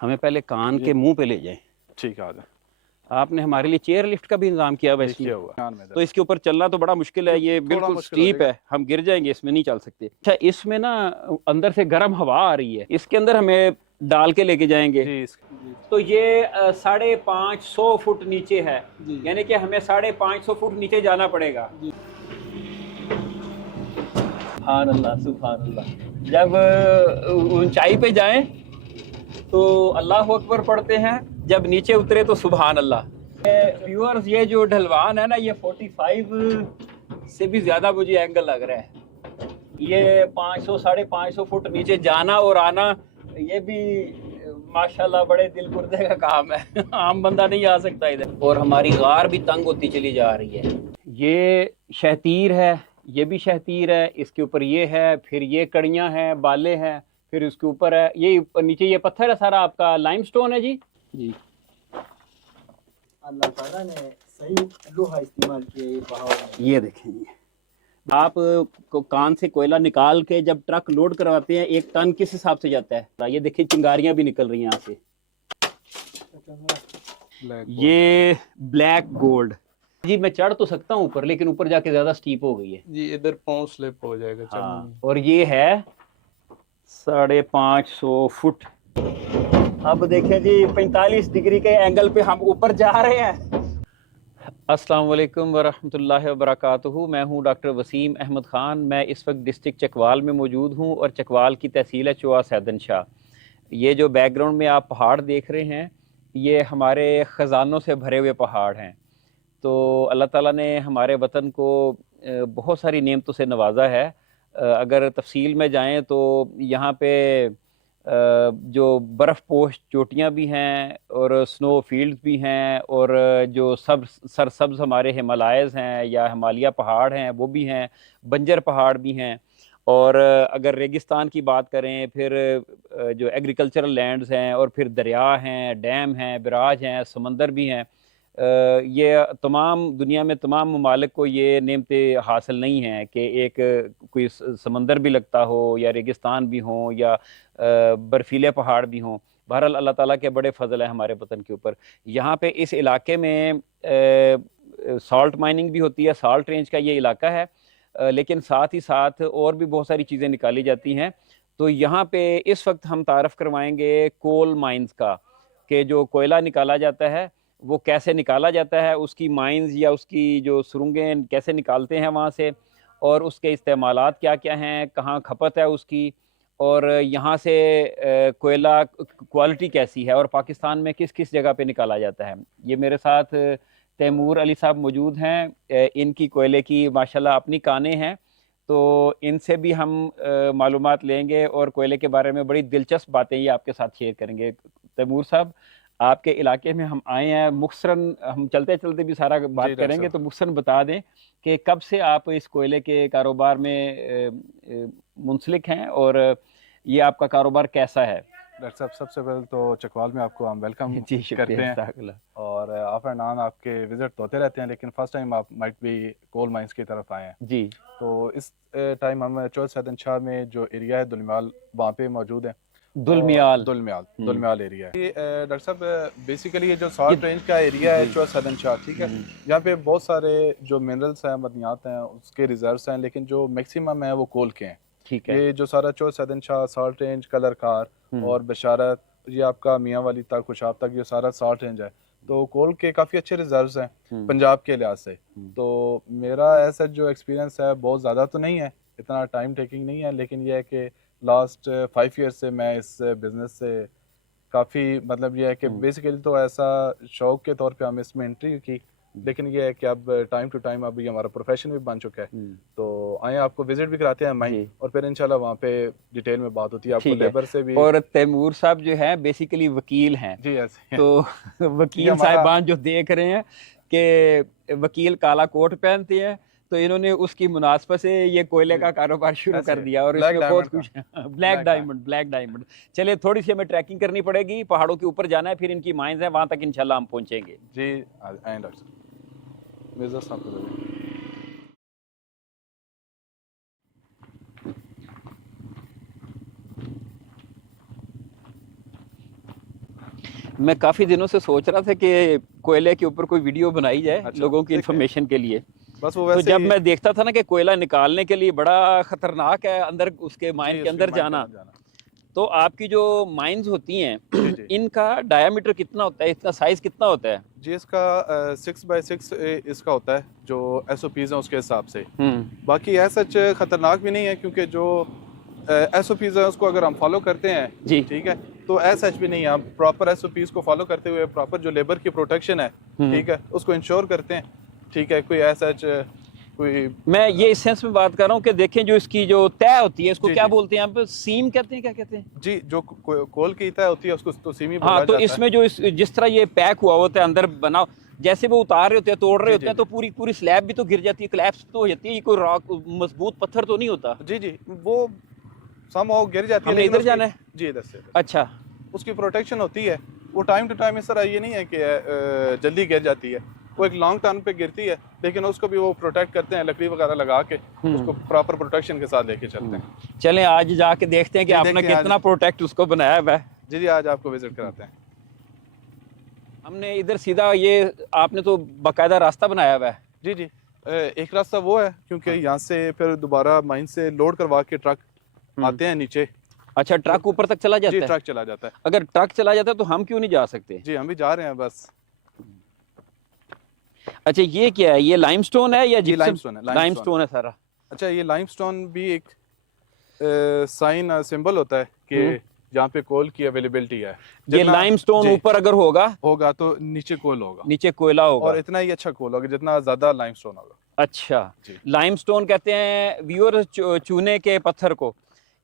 हमें पहले कान जी के मुंह पे ले जाएं। ठीक है, आ जाए। आपने हमारे लिए चेयर लिफ्ट का भी इंतजाम किया हुआ है जी इसमें। किया हुआ कान में तो दर्द इसके ऊपर चलना तो बड़ा मुश्किल है, ये थोड़ा बिल्कुल मुश्किल हो स्टीप जाएगा। है, हम गिर जाएंगे, इसमें नहीं चल सकते। अच्छा, इसमें ना अंदर से गर्म हवा आ रही है, इसके अंदर हमें डाल के लेके जाएंगे। जी तो ये 550 फुट नीचे है, यानी कि हमें 550 फुट नीचे जाना पड़ेगा। सुभान अल्लाह, सुभान अल्लाह। जब ऊंचाई पे जाएं तो अल्लाह अकबर पढ़ते हैं, जब नीचे उतरे तो सुभान अल्लाह। व्यूअर्स, ये जो ढलवान है ना, ये 45 से भी ज्यादा मुझे एंगल लग रहा है। ये 500 550 फुट नीचे जाना और आना, ये भी माशाल्लाह बड़े दिल गुर्दे का काम है। आम बंदा नहीं आ सकता इधर। और हमारी गार भी तंग होती चली जा रही है। ये शहतीर है, ये भी शहतीर है, इसके ऊपर ये है, फिर ये कड़ियां हैं, बाले हैं, फिर उसके ऊपर है ये नीचे ये पत्थर है सारा आपका लाइमस्टोन है जी। जी, अल्लाह ताला ने सही लोहा इस्तेमाल किया ये पहाड़ में। ये देखें, ये आप कान से कोयला निकाल के जब ट्रक लोड करवाते हैं, 1 टन किस हिसाब से जाता है? ये देखिए चिंगारियां भी निकल रही हैं यहाँ से। ये ब्लैक गोल्ड जी। मैं चढ़ तो सकता हूँ ऊपर, लेकिन ऊपर जाके ज्यादा स्टीप हो गई है जी, इधर पाँव स्लिप हो जाएगा। हाँ, और ये है 550 फुट। अब देखें जी, 45 डिग्री के एंगल पे हम ऊपर जा रहे हैं। अस्सलाम वालेकुम वरहमतुल्लाहि वबरकातुहू। मैं हूं डॉक्टर वसीम अहमद ख़ान। मैं इस वक्त डिस्ट्रिक्ट चकवाल में मौजूद हूं और चकवाल की तहसील है चुआ सैदन शाह। ये जो बैकग्राउंड में आप पहाड़ देख रहे हैं, ये हमारे ख़जानों से भरे हुए पहाड़ हैं। तो अल्लाह ताला ने हमारे वतन को बहुत सारी नेमतों से नवाजा है। अगर तफसील में जाएं तो यहाँ पे जो बर्फ़ पोश चोटियाँ भी हैं और स्नो फील्ड्स भी हैं, और जो सब सरसब्ज हमारे हिमालयज़ हैं या हिमालय पहाड़ हैं वो भी हैं, बंजर पहाड़ भी हैं। और अगर रेगिस्तान की बात करें, फिर जो एग्रीकल्चरल लैंड्स हैं, और फिर दरिया हैं, डैम हैं, बराज हैं, समंदर भी हैं। ये तमाम दुनिया में तमाम ममालिक को ये नेमतें हासिल नहीं हैं कि एक कोई समंदर भी लगता हो, या रेगिस्तान भी हो, या बर्फीले पहाड़ भी हों। बहरहाल अल्लाह ताला के बड़े फजल है हमारे वतन के ऊपर। यहाँ पे इस इलाके में सॉल्ट माइनिंग भी होती है, सॉल्ट रेंज का ये इलाका है। लेकिन साथ ही साथ और भी बहुत सारी चीज़ें निकाली जाती हैं। तो यहाँ पे इस वक्त हम तारफ़ करवाएंगे कोल माइंस का, कि जो कोयला निकाला जाता है वो कैसे निकाला जाता है, उसकी माइंस या उसकी जो सुरंगें कैसे निकालते हैं वहाँ से, और उसके इस्तेमालात क्या क्या हैं, कहाँ खपत है उसकी, और यहाँ से कोयला क्वालिटी कैसी है, और पाकिस्तान में किस किस जगह पे निकाला जाता है। ये मेरे साथ तैमूर अली साहब मौजूद हैं। इनकी कोयले की माशाल्लाह अपनी कानें हैं, तो इनसे भी हम मालूमात लेंगे और कोयले के बारे में बड़ी दिलचस्प बातें ये आपके साथ शेयर करेंगे। तैमूर साहब, आपके इलाके में हम आए हैं, मुख्तसरन हम चलते चलते भी सारा जी बात डॉक्टर करेंगे, साहब। तो मुख्तसरन बता दें कि कब से आप इस कोयले के कारोबार में मुंसलिक हैं, और ये आपका कारोबार कैसा है? डॉक्टर साहब, सबसे पहले तो चकवाल में आपको हम वेलकम जी करते शुक्रिया, हैं। जज़ाकल्लाह। और ऑफ एंड ऑन आपके विजिट तो होते रहते हैं, लेकिन फर्स्ट टाइम आप माइट भी कोल माइंस की तरफ आए हैं। जी तो इस टाइम हम चौथ सैदन शाह में जो एरिया है दुलमियाल, वहाँ पे मौजूद है। और दुलमियाल। दुलमियाल एरिया है ये। डॉक्टर साहब, बेसिकली ये जो ये सॉल्ट रेंज का एरिया है जी। चौथ सैदन शाह, ठीक है, यहाँ पे बहुत सारे जो मिनरल्स हैं, मदनियात हैं, उसके रिजर्व्स हैं, लेकिन जो मैक्सिमम है वो कोल के हैं। ठीक है। ये जो सारा चौथ सैदन शाह, सॉल्ट रेंज, कलरकार और बशारत, ये आपका मियाँ वाली तक, खुशाब तक, ये सारा सॉल्ट रेंज है। तो कोल के काफ़ी अच्छे रिजर्व्स हैं पंजाब के लिहाज से। तो मेरा ऐसा जो एक्सपीरियंस है बहुत ज़्यादा तो नहीं है, इतना टाइम टेकिंग नहीं है, लेकिन यह है कि लास्ट 5 ईयर से मैं इस बिज़नेस से काफ़ी, मतलब यह है कि बेसिकली तो ऐसा शौक के तौर पे हम इसमें एंट्री की, लेकिन यह है कि अब टाइम टू टाइम अब ये हमारा प्रोफेशन भी बन चुका है। तो आए आपको विजिट भी कराते हैं माइन, जी और फिर इंशाल्लाह वहाँ पे डिटेल में बात होती है, आपको ठीक है। लेबर से भी। और तैमूर साहब जो है बेसिकली वकील हैं, जी ऐसे है। तो ये वकील हमारा साहिबान जो देख रहे हैं कि वकील काला कोट पहनते हैं, तो इन्होंने उसकी मुनासबत से ये कोयले का कारोबार शुरू ऐसे कर है, दिया, और ब्लैक इसमें बहुत डायमंड का। कुछ ब्लैक डायमंड, ब्लैक डायमंड। चलिए, थोड़ी सी हमें ट्रैकिंग करनी पड़ेगी, पहाड़ों के ऊपर जाना है, फिर इनकी माइंस हैं, वहां तक इंशाल्लाह हम पहुंचेंगे। जी आए डॉक्टर साहब, मिर्जा साहब को दे दें। मैं काफ़ी दिनों से सोच रहा था कि कोयले के ऊपर कोई वीडियो बनाई जाए अच्छा, लोगों की देखें। इन्फॉर्मेशन के लिए। बस वो तो वैसे जब ही मैं देखता था ना कि कोयला निकालने के लिए बड़ा ख़तरनाक है अंदर उसके माइन जी के उसके अंदर माइन के जाना, अंदर जाना। तो आपकी जो माइंस होती हैं जी जी इनका डायामीटर कितना होता है, इसका साइज़ कितना होता है? जी इसका 6x6 इसका होता है जो SOPs हैं उसके हिसाब से। बाकी ऐसा सच ख़तरनाक भी नहीं है क्योंकि जो SOPs है उसको अगर हम फॉलो करते हैं जी। ठीक है तो ऐसा सच भी नहीं है। हम प्रॉपर SOPs को फॉलो करते हुए प्रॉपर जो लेबर की प्रोटेक्शन है ठीक है उसको इंश्योर करते हैं ठीक है। कोई ऐसा कोई मैं ये इस सेंस में बात कर रहा हूँ कि देखें जो इसकी जो तय होती है इसको जी क्या जी बोलते हैं आप, सीम कहते हैं, क्या कहते हैं? जी जो कोल की तय होती है उसको तो सीमी हाँ, बोला तो जाता है। इसमें जो जिस तरह ये पैक हुआ होता है अंदर बना, जैसे वो उतार रहे होते हैं, तोड़ रहे जी होते जी हैं, तो पूरी पूरी स्लैब भी तो गिर जाती है, क्लैप्स तो हो जाती है, ये कोई रॉक मजबूत पत्थर तो नहीं होता। जी जी वो समहाउ गिर जाती है हमने लेकिन इधर उसकी जाना है? जी इधर से अच्छा। उसकी प्रोटेक्शन होती है। वो टाइम टू टाइम इस तरह ये नहीं है कि जल्दी गिर जाती है। वो एक लॉन्ग टर्म पे गिरती है लेकिन उसको भी वो प्रोटेक्ट करते हैं लकड़ी वगैरह लगा के उसको प्रॉपर प्रोटेक्शन के साथ लेके चलते हैं। चलें आज जाके देखते हैं कि जी, आपने देखिए आज- कितना प्रोटेक्ट उसको बनाया हुआ है। जी जी आज आपको विजिट कराते हैं। हमने इधर सीधा ये, आपने तो बाकायदा रास्ता बनाया हुआ है। जी जी एक रास्ता वो है क्योंकि यहाँ से फिर दोबारा माइन से लोड करवा के ट्रक आते हैं नीचे। अच्छा, ट्रक ऊपर तक चला जी जाता है? ट्रक चला जाता है। अगर ट्रक चला जाता है तो हम क्यों नहीं जा सकते? जी हम भी जा रहे हैं बस। अच्छा, ये क्या है, ये लाइमस्टोन है या ये जिप्सम? लाइमस्टोन है, लाइमस्टोन है सारा। अच्छा ये लाइमस्टोन भी एक साइन सिंबल होता है कि यहाँ पे कोल की अवेलेबिलिटी है। ये जितना- लाइमस्टोन जी, ऊपर अगर होगा होगा तो नीचे कोल होगा नीचे कोयला होगा। और इतना ही अच्छा कोल होगा जितना ज्यादा लाइमस्टोन होगा। अच्छा, जी। लाइमस्टोन कहते हैं व्यूअर चूने के पत्थर को,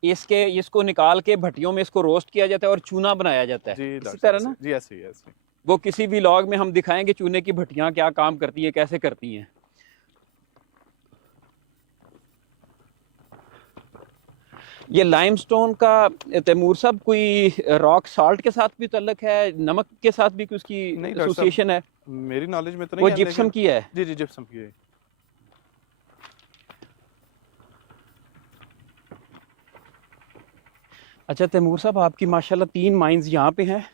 इसको निकाल के भट्टियों में इसको रोस्ट किया जाता है और चूना बनाया जाता है, जी इसी तरह ना? जी ऐसे ही ऐसे ही। वो किसी भी लॉग में हम दिखाएंगे चूने की भट्टियां क्या काम करती है, कैसे करती हैं। ये लाइमस्टोन का तैमूर साहब कोई रॉक साल्ट के साथ भी ताल्लुक है, नमक के साथ भी कुछ की नहीं डॉक्टर साहब, एसोसिएशन है? मेरी नॉलेज में तो नहीं वो है जिप्सम लेकिन- की है? जी जी जिप्सम की है। अच्छा तैमूर साहब, आपकी माशाल्लाह 3 माइंस यहाँ पे हैं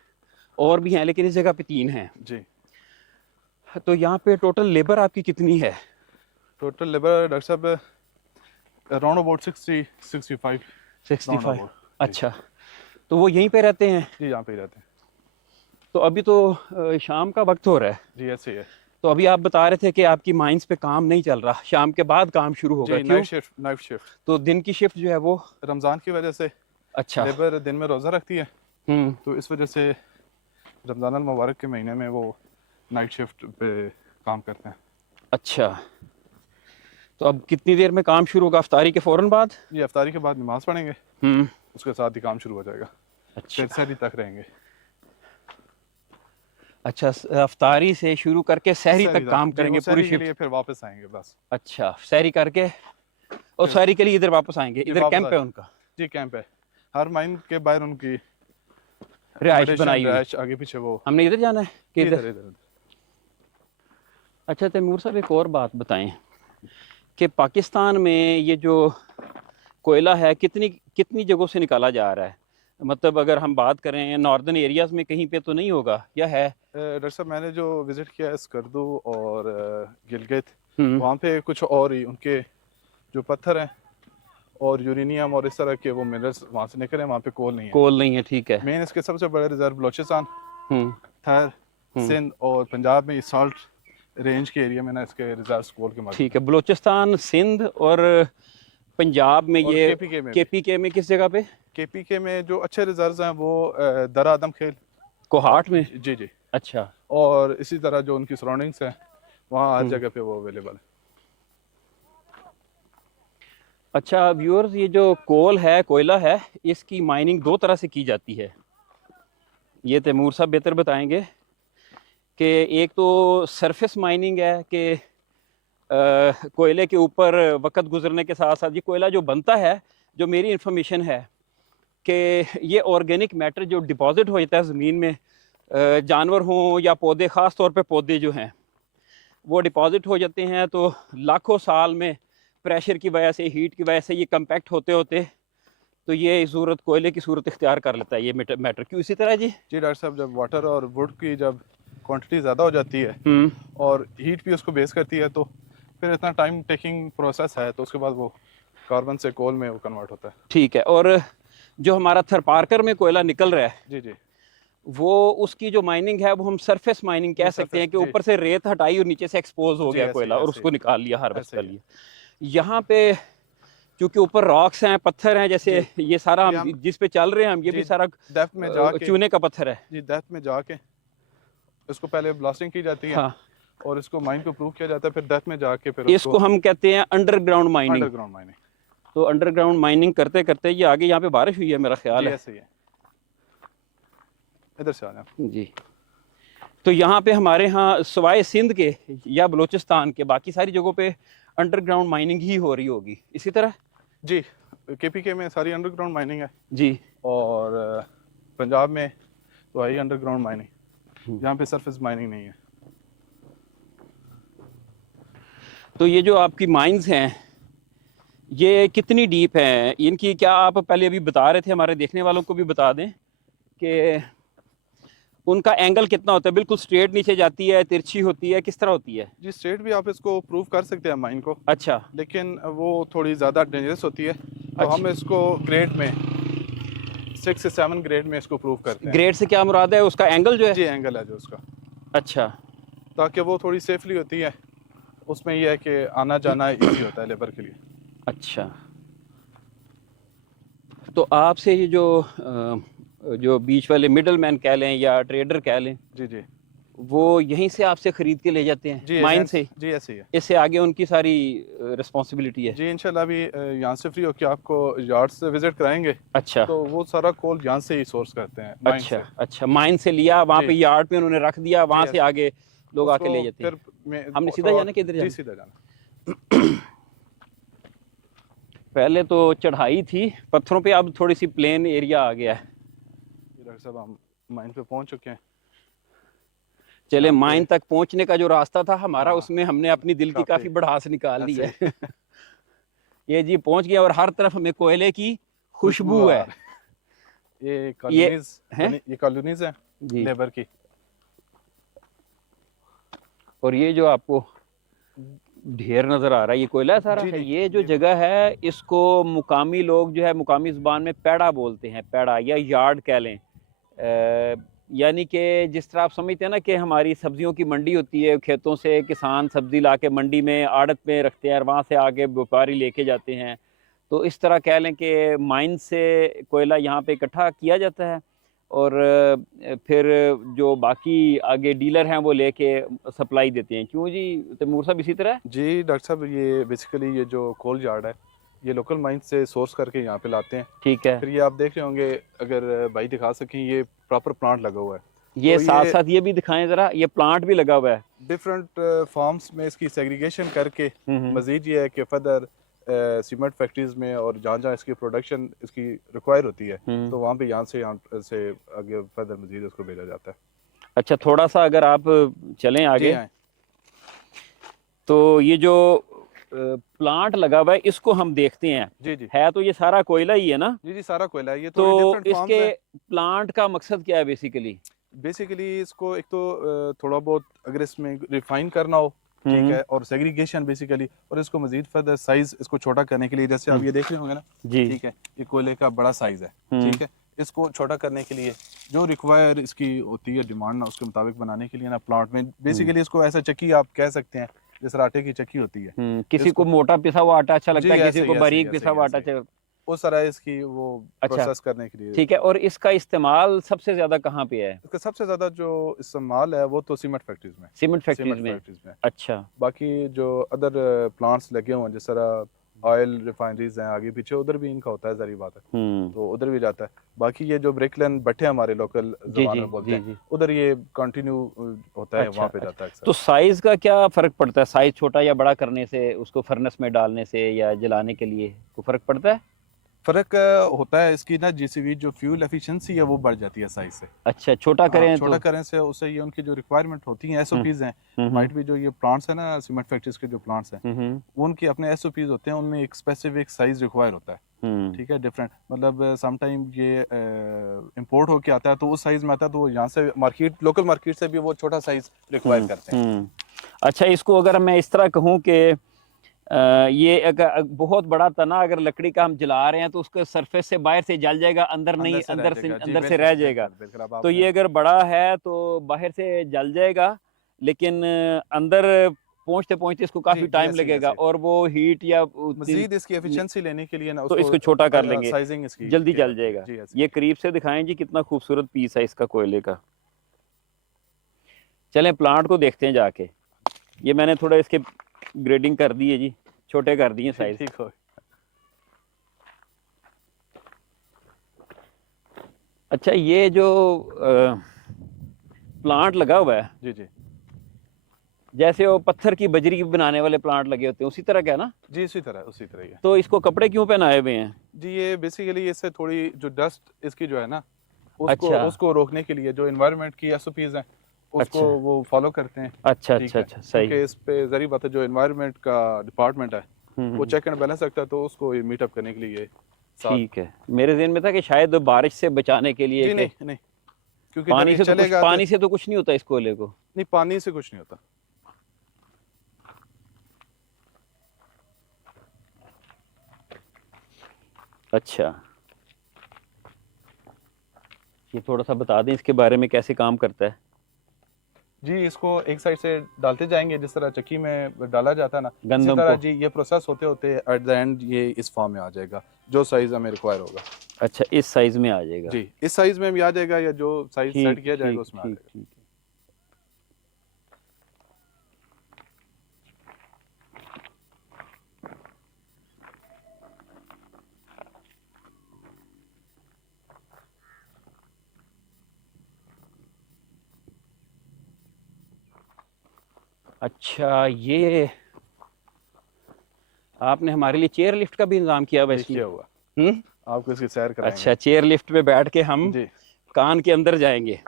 और भी हैं लेकिन इस जगह पे 3 हैं, जी तो यहाँ पे टोटल लेबर आपकी कितनी है? टोटल लेबर डॉक्टर साहब अराउंड अबाउट 65 65। about, अच्छा, तो वो यहीं पे रहते हैं? जी यहाँ पे ही रहते हैं। तो अभी तो शाम का वक्त हो रहा है, जी ऐसे ही है। तो अभी आप बता रहे थे कि आपकी माइंस पे काम नहीं चल रहा, शाम के बाद काम शुरू होगा, जी क्यों? नाइट शिफ्ट तो दिन की शिफ्ट जो है वो? रमजान की वजह से अच्छा। लेबर दिन में रोज़ा रखती है हम्म। तो इस वजह से रमज़ान अल मुबारक के महीने में वो नाइट शिफ्ट पे काम करते हैं। अच्छा, तो अब कितनी देर में काम शुरू होगा? अफ्तारी के फौरन बाद? ये अफ्तारी के बाद नमाज पढ़ेंगे उसके साथ ही काम शुरू हो जाएगा। अच्छा। फिर सहरी तक रहेंगे। अच्छा, अफ्तारी से शुरू करके सहरी सहरी तक काम जी, करेंगे वो पूरी सहरी के शिफ्ट? लिए फिर वापस आएंगे बस। अच्छा, सहरी करके और सहरी के लिए इधर वापस आएंगे? जी, इधर वापस कैंप है आए। उनका? जी कैंप है, हर माइन के बाहर उनकी रिहाइश accommodation, बनाई हुई। रिहाइश आगे पीछे वो हमने इधर जाना है कि इधर इधर? इधर अच्छा तैमूर साहब, एक और बात बताएं कि पाकिस्तान में ये जो कोयला है कितनी कितनी जगहों से निकाला जा रहा है? मतलब अगर हम बात करें नॉर्दर्न एरियाज में कहीं पे तो नहीं होगा या है? डॉक्टर साहब मैंने जो विजिट किया है स्कर्दू और गिलगित, हम्म। वहाँ पे कुछ और ही उनके जो पत्थर हैं और यूरेनियम और इस तरह के वो मिनरल्स वहाँ से निकले, वहाँ पे कोल नहीं है। कोल नहीं है, ठीक है। मेन इसके सबसे बड़े रिजर्व बलोचिस्तान, हम्म। थर, सिंध और पंजाब में साल्ट रेंज के एरिया में ना इसके रिजर्व कोल के माध्यम ठीक है, बलूचिस्तान, सिंध और पंजाब में और ये KPK में भी। KPK में किस जगह पे? KPK में जो अच्छे रिजर्व हैं वो दरा आदम खेल कोहाट में? जी जी, अच्छा। और इसी तरह जो उनकी सराउंडिंग्स हैं वहाँ हर जगह पे वो अवेलेबल है। अच्छा व्यूअर्स, ये जो कोल है, कोयला है, इसकी माइनिंग 2 तरह से की जाती है। ये तैमूर साहब बेहतर बताएंगे कि एक तो सरफेस माइनिंग है कि कोयले के ऊपर वक्त गुजरने के साथ साथ ये कोयला जो बनता है, जो मेरी इंफॉर्मेशन है कि ये ऑर्गेनिक मैटर जो डिपॉजिट हो जाता है ज़मीन में, जानवर हों या पौधे, ख़ास तौर पे पौधे जो हैं वो डिपॉजिट हो जाते हैं, तो लाखों साल में प्रेशर की वजह से, हीट की वजह से ये कंपैक्ट होते होते तो ये सूरत कोयले की सूरत इख्तियार कर लेता है ये मैटर क्यों इसी तरह जी? जी डॉक्टर साहब, जब वाटर और वुड की जब क्वांटिटी ज़्यादा हो जाती है और हीट भी उसको बेस करती है, तो फिर इतना टाइम टेकिंग प्रोसेस है, तो उसके बाद वो कार्बन से कोल में वो कन्वर्ट होता है। ठीक है। और जो हमारा थरपारकर में कोयला निकल रहा है, जी जी, वो उसकी जो माइनिंग है वो हम सरफेस माइनिंग कह सकते हैं कि जी। ऊपर से रेत हटाई और नीचे से एक्सपोज हो जी, गया ऐसे कोयला ही, और ऐसे उसको ही। निकाल लिया, हार्वेस्ट ऐसे कर ही। लिया। यहाँ पे क्योंकि ऊपर रॉक्स हैं, पत्थर हैं, जैसे ये सारा ये हम जिस पे चल रहे हैं हम, ये भी जी, सारा डेप्थ में जाके, चूने का पत्थर है। जी डेप्थ में जाके इसको पहले ब्लास्टिंग की जाती है। हाँ, और इसको माइन को प्रूव किया जाता है, फिर डेप्थ में जाके फिर इसको हम कहते हैं अंडरग्राउंड माइनिंग। Underground mining. तो अंडरग्राउंड माइनिंग करते करते ये आगे यहाँ पे बारिश हुई है मेरा ख्याल जी है। ऐसे ही है, इधर से आ जाए। जी, तो यहाँ पे हमारे यहाँ सिवाय सिंध के या बलूचिस्तान के बाकी सारी जगहों पे अंडरग्राउंड माइनिंग ही हो रही होगी इसी तरह। जी, केपीके में सारी अंडरग्राउंड माइनिंग है, जी, और पंजाब में तो है ही अंडरग्राउंड माइनिंग, यहाँ पे सरफेस माइनिंग नहीं है। तो ये जो आपकी माइंस हैं ये कितनी डीप हैं, इनकी क्या आप पहले अभी बता रहे थे, हमारे देखने वालों को भी बता दें कि उनका एंगल कितना होता है? बिल्कुल स्ट्रेट नीचे जाती है, तिरछी होती है, किस तरह होती है? जी स्ट्रेट भी आप इसको प्रूव कर सकते हैं माइन को, अच्छा, लेकिन वो थोड़ी ज़्यादा डेंजरस होती है, तो अच्छा। हम इसको ग्रेड में 6 से 7 ग्रेड में इसको प्रूव करते हैं। ग्रेड से क्या मुराद है? उसका एंगल जो है? जी एंगल है जो उसका, अच्छा, ताकि वो थोड़ी सेफली होती है, उसमें यह है कि आना जाना इजी होता है लेबर के लिए। अच्छा। तो आपसे ये जो बीच वाले मिडल मैन कह लें या ट्रेडर कह लें, जी जी वो यहीं से आपसे ख़रीद के ले जाते जी, हैं माइन एजेंट्स- से? जी ऐसे ही है। इससे आगे उनकी सारी रिस्पॉन्सिबिलिटी है? जी इंशाल्लाह अभी यहाँ से फ्री होकर आपको यार्ड से विजिट कराएंगे, अच्छा, तो वो सारा कोल यहाँ से ही सोर्स करते हैं, माइन अच्छा, से। अच्छा। माइन से लिया, वहाँ जी। पे यार्ड पे उन्होंने रख दिया, वहाँ जी, से आगे लोग आके ले जाते हैं। हमने सीधा जाना कि इधर जी जाना? सीधा जाना। पहले तो चढ़ाई थी पत्थरों पे, अब थोड़ी सी प्लेन एरिया आ गया है। ये डॉक्टर साहब हम माइन पे पहुंच चुके हैं। चले, यहाँ पे- माइन तक पहुंचने का जो रास्ता था हमारा, हाँ, उसमें हमने अपनी दिल की काफी- काफी भड़ास निकाल ली ऐसे है। ये जी पहुंच गया और हर तरफ हमें कोयले की खुशबू है। ये कॉलोनीज हैं? ये कॉलोनीज हैं जी। लेबर की। और ये जो आपको ढेर नजर आ रहा है, ये कोयला है सारा? जी, जी, ये जो जगह है इसको मुकामी लोग जो है मुकामी जुबान में पेड़ा बोलते हैं, पेड़ा या यार्ड कह लें। यानी कि जिस तरह आप समझते हैं ना कि हमारी सब्जियों की मंडी होती है, खेतों से किसान सब्जी ला के मंडी में आड़त में रखते हैं और वहाँ से आगे व्यापारी लेके जाते हैं, तो इस तरह कह लें कि माइन से कोयला यहाँ पे इकट्ठा किया जाता है और फिर जो बाकी आगे डीलर हैं वो लेके सप्लाई देते हैं। क्यों जी तैमूर साहब, इसी तरह? जी डॉक्टर साहब, ये बेसिकली ये जो कोल यार्ड है, ये लोकल माइन से सोर्स करके यहाँ पे लाते हैं। ठीक है। फिर ये आप देख रहे होंगे, अगर भाई दिखा सकें, ये प्रॉपर प्लांट लगा हुआ है। ये तो साथ साथ ये भी दिखाएं जरा, ये प्लांट भी लगा हुआ है। डिफरेंट फार्म्स में इसकी सेग्रीगेशन करके मजीद ये है कि फर्दर सीमेंट फैक्ट्रीज में और जहाँ जहाँ इसकी प्रोडक्शन इसकी रिक्वायर होती है, तो वहाँ पे यहाँ से आगे फर्दर मजीद इसको भेजा जाता है। अच्छा, थोड़ा सा अगर आप चलें आगे, जी हाँ। तो ये जो प्लांट लगा हुआ है इसको हम देखते हैं। जी जी है तो ये सारा कोयला ही है ना? जी जी सारा कोयला है। ये तो different farms इसके हैं। प्लांट का मकसद क्या है बेसिकली? बेसिकली इसको एक तो थोड़ा बहुत अगर इसमें रिफाइन करना हो, ठीक है, और सेग्रीगेशन बेसिकली, और इसको मजीद फर्दर साइज इसको छोटा करने के लिए, जैसे आप ये देख रहे होंगे ना, जी। ठीक है, ये कोयले का बड़ा साइज है, ठीक है, इसको छोटा करने के लिए जो रिक्वायर इसकी होती है डिमांड ना, उसके मुताबिक बनाने के लिए ना प्लांट में बेसिकली इसको ऐसा चक्की आप कह सकते हैं, जैसे आटे की चक्की होती है। किसी को मोटा पिसा हुआ आटा अच्छा लगता जी, है, किसी ऐसे को ही, बारीक ऐसे ही, पिसा हुआ ऐसे आटा ही। उस तरह इसकी वो अच्छा। प्रोसेस करने के लिए। ठीक है। और इसका इस्तेमाल सबसे ज्यादा कहाँ पे है? इसका सबसे ज्यादा जो इस्तेमाल है वो तो सीमेंट फैक्ट्रीज में, सीमेंट फैक्ट्रीज में? में। अच्छा। बाकी जो अदर प्लांट्स लगे हुए हैं, जिस तरह ऑयल रिफाइनरीज हैं आगे पीछे, उधर भी इनका होता है, जरी बात है, तो उधर भी जाता है। बाकी ये जो ब्रिकलैंड भट्टे हमारे लोकल ज़बान में बोलते हैं, उधर ये कंटिन्यू होता है, अच्छा, वहाँ पे जाता है अक्सर। तो साइज का क्या फर्क पड़ता है? साइज छोटा या बड़ा करने से, उसको फर्नेस में डालने से या जलाने के लिए कोई फर्क पड़ता है? फ़र्क होता है इसकी ना, जीसीवी जो फ्यूल एफिशिएंसी है वो बढ़ जाती है साइज से। अच्छा, छोटा करें छोटा तो करें से उससे ये उनकी जो रिक्वायरमेंट होती हैं, एसओपीज हैं, माइट भी जो ये प्लांट्स हैं ना, सीमेंट फैक्ट्रीज के जो प्लांट्स हैं, उनके अपने एसओपीज होते हैं, उनमें एक स्पेसिफिक साइज रिक्वायर होता है। ठीक है, डिफरेंट मतलब समटाइम ये इंपोर्ट होके आता है तो उस साइज में आता है, तो यहाँ से मार्केट, लोकल मार्केट से भी वो छोटा साइज रिक्वायर करते हैं। अच्छा, इसको अगर मैं इस तरह कहूँ कि ये अगर बहुत बड़ा तना अगर लकड़ी का हम जला रहे हैं तो उसके सरफेस से बाहर से जल जाएगा, अंदर नहीं, अंदर से रह जाएगा। तो ये अगर बड़ा है तो बाहर से जल जाएगा, लेकिन अंदर पहुंचते पहुंचते इसको काफी टाइम लगेगा, और वो हीट या मजीद इसकी एफिशिएंसी लेने के लिए ना तो इसको छोटा कर लेंगे, साइजिंग इसकी जल्दी जल जाएगा। ये करीब से दिखाएं जी, कितना खूबसूरत पीस है इसका कोयले का। चलें प्लांट को देखते हैं जाके। ये मैंने थोड़ा इसके ग्रेडिंग कर दी है जी, छोटे कर दिए साइज। ठीक हो। अच्छा, ये जो प्लांट लगा हुआ है, जी जी, जैसे वो पत्थर की बजरी बनाने वाले प्लांट लगे होते हैं उसी तरह का है ना? जी उसी तरह ही है। तो इसको कपड़े क्यों पहनाए हुए हैं? जी ये बेसिकली इससे थोड़ी जो डस्ट इसकी जो है ना, उसको रोकने के लिए जो एनवायरनमेंट की एसओपीज हैं उसको वो फॉलो करते हैं। अच्छा, सही। क्योंकि इस पे जरी बात है, जो एनवायरनमेंट का डिपार्टमेंट है वो चेक एंड बैलेंस रखता है, तो उसको मीट अप करने के लिए। ठीक है, मेरे ज़हन में था कि शायद बारिश से बचाने के लिए। नहीं, क्योंकि पानी से तो कुछ नहीं होता इस कोयले को। नहीं, पानी से कुछ नहीं होता। अच्छा, ये थोड़ा सा बता दें इसके बारे में, कैसे काम करता है? जी इसको एक साइड से डालते जाएंगे, जिस तरह चक्की में डाला जाता है ना, इसी तरह जी ये प्रोसेस होते होते एट द एंड ये इस फॉर्म में आ जाएगा जो साइज हमें रिक्वायर होगा। अच्छा, इस साइज में आ जाएगा? जी इस साइज में भी आ जाएगा, या जो साइज सेट किया जाएगा उसमें आ जाएगा। अच्छा, ये आपने हमारे लिए चेयर लिफ्ट का भी इंतजाम किया हुआ इसमें? हुआ। आपको इसकी सैर कराएंगे। अच्छा, चेयर लिफ्ट पे बैठ के हम कान के अंदर जाएंगे।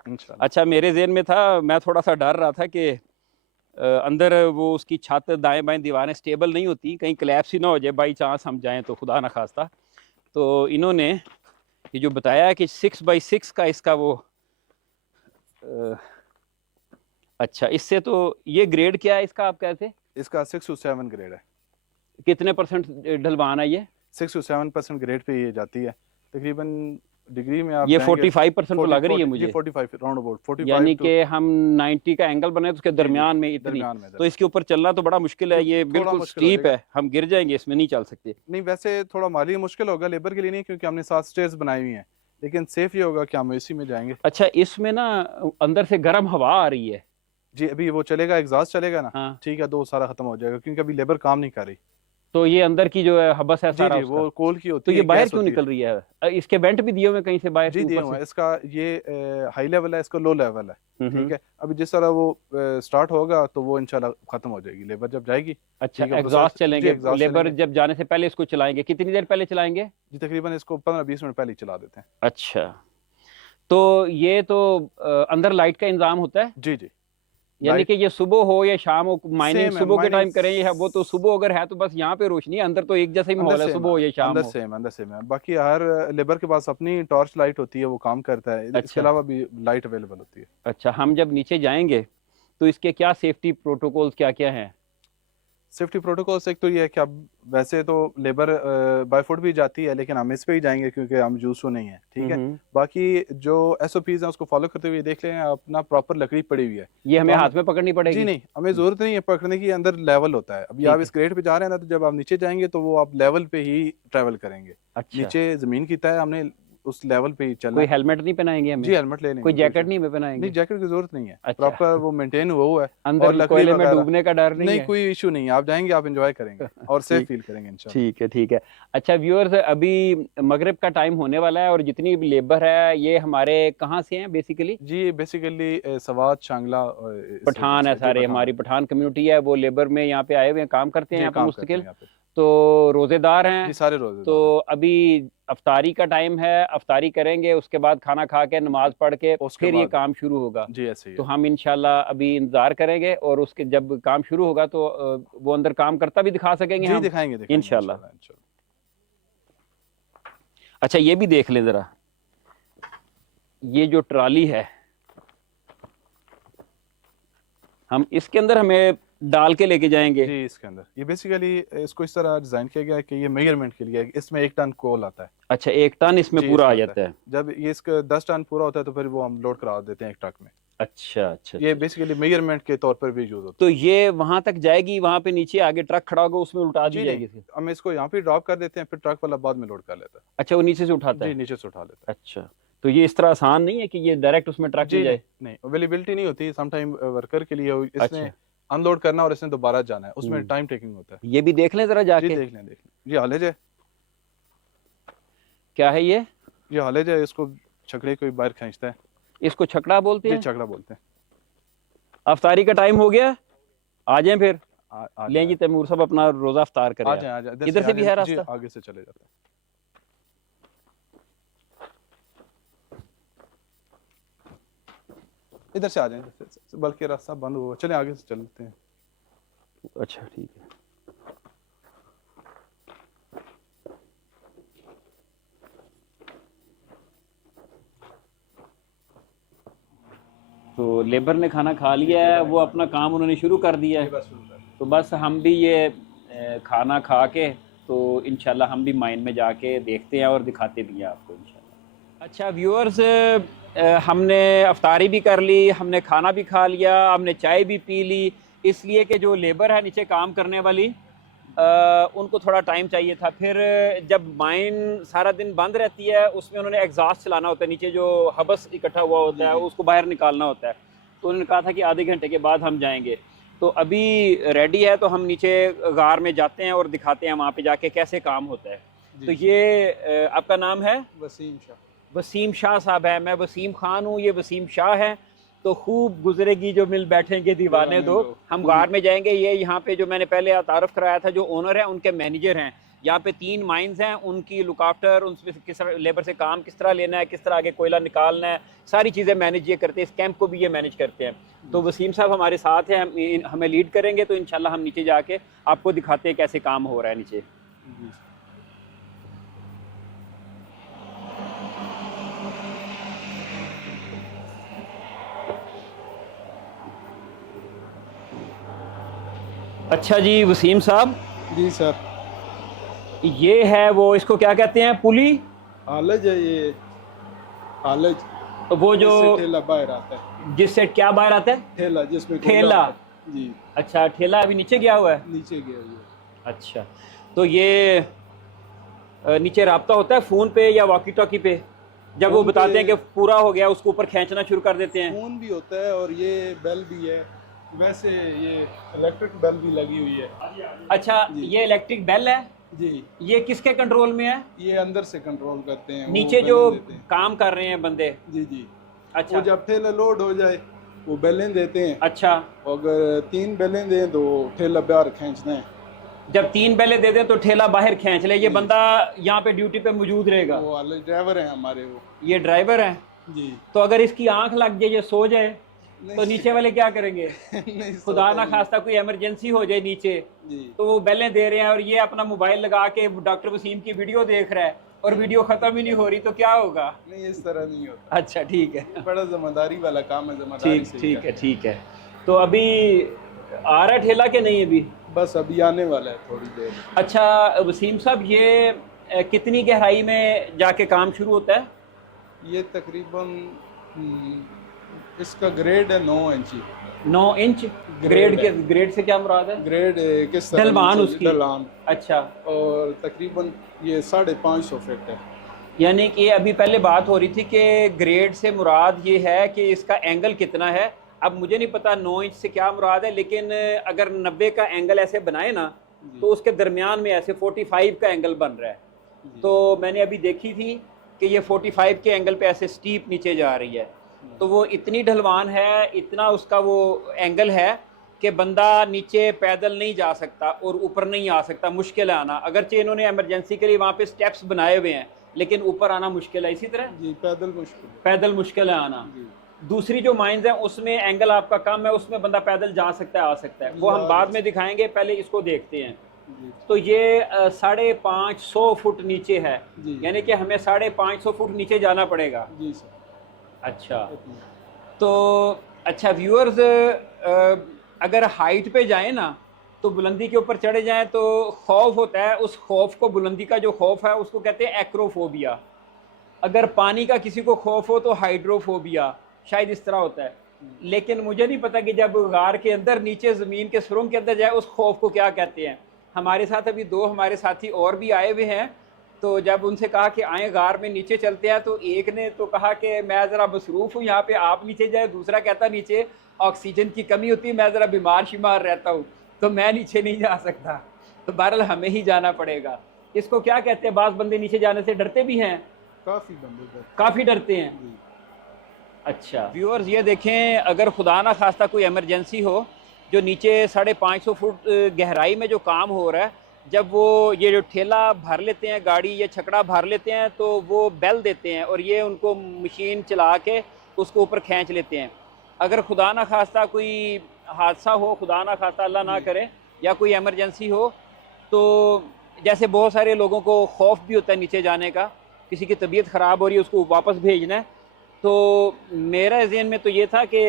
अच्छा, मेरे ज़हन में था, मैं थोड़ा सा डर रहा था कि अंदर वो उसकी छत दाएं बाएं दीवारें स्टेबल नहीं होती, कहीं क्लैप्स ही ना हो जाए बाई चांस हम जाएं तो, खुदा ना खास्ता। तो इन्होंने ये जो बताया है कि 6x6 का इसका वो अच्छा, इससे तो ये ग्रेड क्या है इसका, आप कहते? इसका 6 to 7 ग्रेड है। कितने परसेंट ढलवान है ये? 6 to 7% ग्रेड पे ये जाती है। तकरीबन डिग्री में आप ये 45% तो लग रही है मुझे। 45 राउंड अबाउट 45, यानी कि हम 90 का एंगल बने तो उसके दरमियान में इतनी, तो इसके ऊपर चलना तो बड़ा मुश्किल है। ये बिल्कुल स्टीप है, हम गिर जाएंगे, इसमें नहीं चल सकते। नहीं, वैसे थोड़ा माली मुश्किल होगा, लेबर के लिए नहीं, क्योंकि हमने 7 स्टेयर्स बनाई हुई हैं, लेकिन सेफ ये होगा कि हम इसी में जाएंगे। अच्छा, इसमें ना अंदर से गर्म हवा आ रही है जी, अभी वो चलेगा, एग्जॉस्ट चलेगा ना, ठीक है, तो वो सारा खत्म हो जाएगा, क्योंकि अभी लेबर काम नहीं कर रही। तो ये अंदर की जो है हबस है सारा, वो कोल की होती तो है। ये बाहर क्यों निकल रही है? इसके वेंट भी दिए हुए कहीं से बाहर? जी दिए हुए हैं। इसका ये हाई लेवल है, इसका लो लेवल है। ठीक है, अभी जिस तरह वो स्टार्ट होगा तो वो इंशाल्लाह खत्म हो जाएगी, लेबर जब जाएगी। अच्छा, एग्जॉस्ट चलेंगे, लेबर जब जाने से पहले इसको चलाएंगे। कितनी देर पहले चलाएंगे? जी तकरीबन इसको 15-20 मिनट पहले चला देते हैं। अच्छा, तो ये तो अंदर लाइट का इंतजाम होता है? जी जी, यानी कि ये सुबह हो या शाम हो, माइनिंग सुबह के टाइम करें या वो तो सुबह अगर है तो बस यहाँ पे रोशनी है, अंदर तो एक जैसा ही माहौल है, सुबह हो या शाम हो। अंदर सेम है। बाकी हर लेबर के पास अपनी टॉर्च लाइट होती है, वो काम करता है। इसके अलावा भी लाइट अवेलेबल होती है। अच्छा, हम जब नीचे जाएंगे तो इसके क्या सेफ्टी प्रोटोकॉल्स क्या क्या हैं? सेफ्टी प्रोटोकॉल्स एक तो ये है कि अब वैसे तो लेबर बाय फुट भी जाती है, लेकिन हम इस पे ही जाएंगे क्योंकि हम यूज़ नहीं है। ठीक है, बाकी जो एसओपीज हैं उसको फॉलो करते हुए देख लें, अपना प्रॉपर लकड़ी पड़ी हुई है। ये हमें हाथ में पकड़नी पड़ेगी? जी नहीं, हमें जरूरत नहीं है पकड़ने की, अंदर लेवल होता है। अभी आप इस ग्रेड पे जा रहे हैं ना, तो जब आप नीचे जाएंगे तो वो आप लेवल पे ही ट्रेवल करेंगे। नीचे जमीन की तय, हमने उस लेवल पे ही चलना। कोई हेलमेट नहीं पहनाएंगे हमें? जी हेलमेट ले लेंगे। कोई जैकेट नहीं पहनाएंगे? नहीं, जैकेट की जरूरत नहीं है। प्रॉपर वो मेंटेन हुआ है। अंदर कोयले में डूबने का डर नहीं है? कोई इशू नहीं है, आप जाएंगे, आप एंजॉय करेंगे और सेफ फील करेंगे इंशाल्लाह। ठीक है, ठीक है। अच्छा व्यूअर्स, अभी मगरिब का टाइम होने वाला है और जितनी भी लेबर है ये हमारे कहाँ से हैं बेसिकली? जी बेसिकली सवात, शांगला, पठान है सारे, हमारी पठान कम्युनिटी है, वो लेबर में यहाँ पे आए हुए हैं, काम करते हैं यहाँ पे मुस्तकिल। तो रोजेदार हैं? जी सारे रोजे। तो अभी अफ्तारी का टाइम है, अफ्तारी करेंगे, उसके बाद खाना खा के नमाज पढ़ के फिर ये काम शुरू होगा। जी ऐसे ही तो हम इंशाल्लाह अभी इंतजार करेंगे और उसके जब काम शुरू होगा तो वो अंदर काम करता भी दिखा सकेंगे जी, हम दिखाएंगे इंशाल्लाह। अच्छा ये भी देख लें जरा, ये जो ट्राली है हम इसके अंदर हमें डाल के लेके जाएंगे। जी इसके अंदर ये बेसिकली इसको इस तरह डिजाइन किया गया है कि ये मेजरमेंट के लिए, इसमें 1 टन कोल आता है। अच्छा 1 टन इसमें पूरा आ जाता है। जब ये इसका 10 टन पूरा होता है तो फिर वो हम लोड करा देते हैं 1 ट्रक में। अच्छा अच्छा। ये बेसिकली मेजरमेंट के तौर पर भी यूज होता तो ये वहां तक जाएगी, वहां पे नीचे आगे ट्रक खड़ा होगा उसमें उल्टा दी है। जाएगी? हम इसको यहाँ पे ड्रॉप कर देते हैं, फिर ट्रक वाला बाद में लोड कर लेता है। अच्छा वो नीचे से उठाता है? जी नीचे से उठा लेता है। अच्छा तो ये इस तरह आसान नहीं है कि ये डायरेक्ट उसमें ट्रक ले जाए? नहीं अवेलेबिलिटी नहीं होती सम टाइम वर्कर के लिए, इसने अच्छा। अनलोड करना और इसने दोबारा जाना है, उसमें टाइम टेकिंग होता है। ये भी देख लें जरा जाके। जी देख लें जी हालेज है। क्या है ये हालेज है, इसको छकड़े कोई बाहर खींचता है। इसको छकड़ा बोलते हैं? छकड़ा बोलते हैं। अफ्तारी का टाइम हो गया, आ जाएं फिर। आ लें जी तैमूर साहब अपना रोजा अफ्तार करें। आ जाए इधर से भी है रास्ता? आगे से चले जाता है। इधर से आ जाएं, बल्कि रास्ता बंद हुआ, चलें आगे से चलते हैं। अच्छा ठीक है। तो लेबर ने खाना खा लिया है, वो अपना काम उन्होंने शुरू कर दिया है। तो बस हम भी ये खाना खा के तो इंशाल्लाह हम भी माइन में जाके देखते हैं और दिखाते भी हैं आपको इंशाल्लाह। अच्छा व्यूअर्स, हमने अफ्तारी भी कर ली, हमने खाना भी खा लिया, हमने चाय भी पी ली, इसलिए कि जो लेबर है नीचे काम करने वाली उनको थोड़ा टाइम चाहिए था। फिर जब माइन सारा दिन बंद रहती है उसमें उन्होंने एग्जॉस्ट चलाना होता है, नीचे जो हबस इकट्ठा हुआ होता है उसको बाहर निकालना होता है। तो उन्होंने कहा था कि आधे घंटे के बाद हम जाएंगे। तो अभी रेडी है तो हम नीचे गार में जाते हैं और दिखाते हैं वहाँ पे जाके कैसे काम होता है। तो ये आपका नाम है? वसीम शाह। वसीम शाह साहब है, मैं वसीम खान हूँ, ये वसीम शाह है। तो खूब गुजरेगी जो मिल बैठेंगे दीवाने दो। हम गार में जाएंगे। ये यहाँ पे जो मैंने पहले तारुफ कराया था, जो ओनर है उनके मैनेजर हैं। यहाँ पे 3 माइंस हैं, उनकी लुक आफ्टर, उनसे किस तरह लेबर से काम किस तरह लेना है, किस तरह आगे कोयला निकालना है, सारी चीज़ें मैनेज ये करते हैं। इस कैंप को भी ये मैनेज करते हैं। तो वसीम साहब हमारे साथ हैं, हमें लीड करेंगे। तो इंशाल्लाह हम नीचे जाके आपको दिखाते हैं कैसे काम हो रहा है नीचे। अच्छा जी वसीम साहब। जी सर। ये है वो, इसको क्या कहते हैं? पुली? हालज है ये, हालज। वो जो ठेला बाहर आता है। जिससे क्या बाहर आता है? ठेला, जिसमें ठेला। जी। अच्छा ठेला अभी नीचे गया हुआ है? नीचे गया हुआ। अच्छा तो ये नीचे राब्ता होता है फ़ोन पे या वॉकी टॉकी पे? जब वो बताते हैं कि पूरा हो गया उसको ऊपर खींचना शुरू कर देते हैं। फोन भी होता है और ये बेल भी है। वैसे ये इलेक्ट्रिक बेल भी लगी हुई है। अच्छा ये इलेक्ट्रिक बेल है जी। ये किसके कंट्रोल में है? ये अंदर से कंट्रोल करते हैं, नीचे वो जो बेलें देते हैं। काम कर रहे हैं बंदे? जी जी। अच्छा। वो जब ठेला लोड हो जाए वो बेलें देते हैं। अच्छा। अगर 3 बेलें दें तो ठेला बाहर खींचना है। जब 3 बेलें दे दें तो ठेला बाहर खींच ले। ये बंदा यहाँ पे ड्यूटी पे मौजूद रहेगा? वो वाले ड्राइवर हैं हमारे। वो ये ड्राइवर है? जी। तो अगर इसकी आंख लग जाए, ये सो जाए तो नीचे वाले क्या करेंगे? नहीं, खुदा ना खास्ता कोई इमरजेंसी हो जाए नीचे, जी। तो वो बेलें दे रहे हैं और ये अपना मोबाइल लगा के डॉक्टर वसीम की वीडियो देख रहा है और वीडियो खत्म ही नहीं हो रही, तो क्या होगा? नहीं इस तरह नहीं होता। अच्छा ठीक है। बड़ा जिम्मेदारी वाला काम है, जिम्मेदारी से ठीक है ठीक है। तो अभी आ रहा है ठेला के नहीं अभी? बस अभी आने वाला है थोड़ी देर। अच्छा वसीम साहब, ये कितनी गहराई में जाके काम शुरू होता है? ये तकरीबन इसका ग्रेड है 9 इंची। 9 इंच ग्रेड के? ग्रेड से क्या मुराद है? ग्रेड किस तरह ढलवान नीचे- उसकी? ढलान। अच्छा। और तकरीबन ये 550 फीट है। यानी कि अभी पहले बात हो रही थी कि ग्रेड से मुराद ये है कि इसका एंगल कितना है। अब मुझे नहीं पता 9 इंच से क्या मुराद है, लेकिन अगर 90 का एंगल ऐसे बनाए ना तो उसके दरमियान में ऐसे 45 का एंगल बन रहा है। तो मैंने अभी देखी थी कि ये 45 के एंगल पे ऐसे स्टीप नीचे जा रही है। तो वो इतनी ढलवान है, इतना उसका वो एंगल है कि बंदा नीचे पैदल नहीं जा सकता और ऊपर नहीं आ सकता, मुश्किल है आना। अगरचे इन्होंने इमरजेंसी के लिए वहाँ पे स्टेप्स बनाए हुए हैं, लेकिन ऊपर आना मुश्किल है। इसी तरह जी पैदल मुश्किल है आना। दूसरी जो माइंस हैं उसमें एंगल आपका कम है, उसमें बंदा पैदल जा सकता है, आ सकता है, वो हम बाद में दिखाएंगे, पहले इसको देखते हैं। तो ये 550 फुट नीचे है, यानी कि हमें 550 फुट नीचे जाना पड़ेगा। जी सर। अच्छा, तो अच्छा व्यूअर्स, अगर हाइट पे जाए ना तो बुलंदी के ऊपर चढ़े जाएं तो खौफ होता है, उस खौफ को, बुलंदी का जो खौफ है उसको कहते हैं एक्रोफोबिया। अगर पानी का किसी को खौफ हो तो हाइड्रोफोबिया, शायद इस तरह होता है। लेकिन मुझे नहीं पता कि जब गार के अंदर नीचे ज़मीन के सुरंग के अंदर जाए उस खौफ को क्या कहते हैं। हमारे साथ अभी 2 हमारे साथी और भी आए हुए हैं, तो जब उनसे कहा कि आए गार में नीचे चलते हैं, तो एक ने तो कहा कि मैं ज़रा मसरूफ़ हूँ यहाँ पे, आप नीचे जाए। दूसरा कहता नीचे ऑक्सीजन की कमी होती है, मैं ज़रा बीमार शिमार रहता हूँ, तो मैं नीचे नहीं जा सकता। तो बहरहाल हमें ही जाना पड़ेगा। इसको क्या कहते हैं? बाज़ बंदे नीचे जाने से डरते भी हैं, काफ़ी डरते हैं। अच्छा व्यूअर्स, ये देखें, अगर खुदा ना खास्ता कोई इमरजेंसी हो, जो नीचे 550 फुट गहराई में जो काम हो रहा है, जब वो ये जो ठेला भर लेते हैं, गाड़ी या छकड़ा भर लेते हैं, तो वो बेल देते हैं और ये उनको मशीन चला के उसको ऊपर खींच लेते हैं। अगर खुदा ना खास्ता कोई हादसा हो, खुदा ना खास्ता अल्लाह ना करे, या कोई इमरजेंसी हो, तो जैसे बहुत सारे लोगों को खौफ भी होता है नीचे जाने का, किसी की तबीयत ख़राब हो रही है उसको वापस भेजना है, तो मेरा ज़हन में तो ये था कि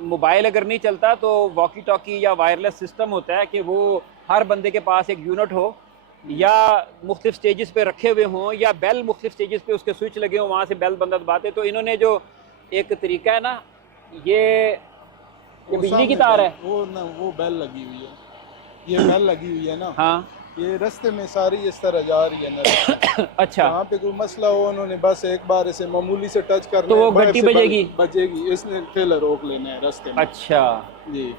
मोबाइल अगर नहीं चलता तो वॉकी टॉकी या वायरलेस सिस्टम होता है कि वो हर बंदे के पास एक यूनिट हो, या मुख्तलिफ स्टेजेस पे रखे हुए हों, या बेल मुख्तलिफ स्टेजेस पे उसके स्विच लगे हों, वहाँ से बेल बंदा दबाते। तो इन्होंने जो एक तरीका है ना, ये बिजली की तार है, वो बेल लगी हुई है, ये बेल लगी हुई है ना। हाँ, ये रास्ते में सारी इस तरह जा रही है ना। अच्छा, वहाँ पे कोई मसला हो, उन्होंने बस एक बार इसे मामूली से टच करना तो वो है, घंटी से बजेगी, इसने ठेला रोक लेना है रास्ते में। अच्छा जी,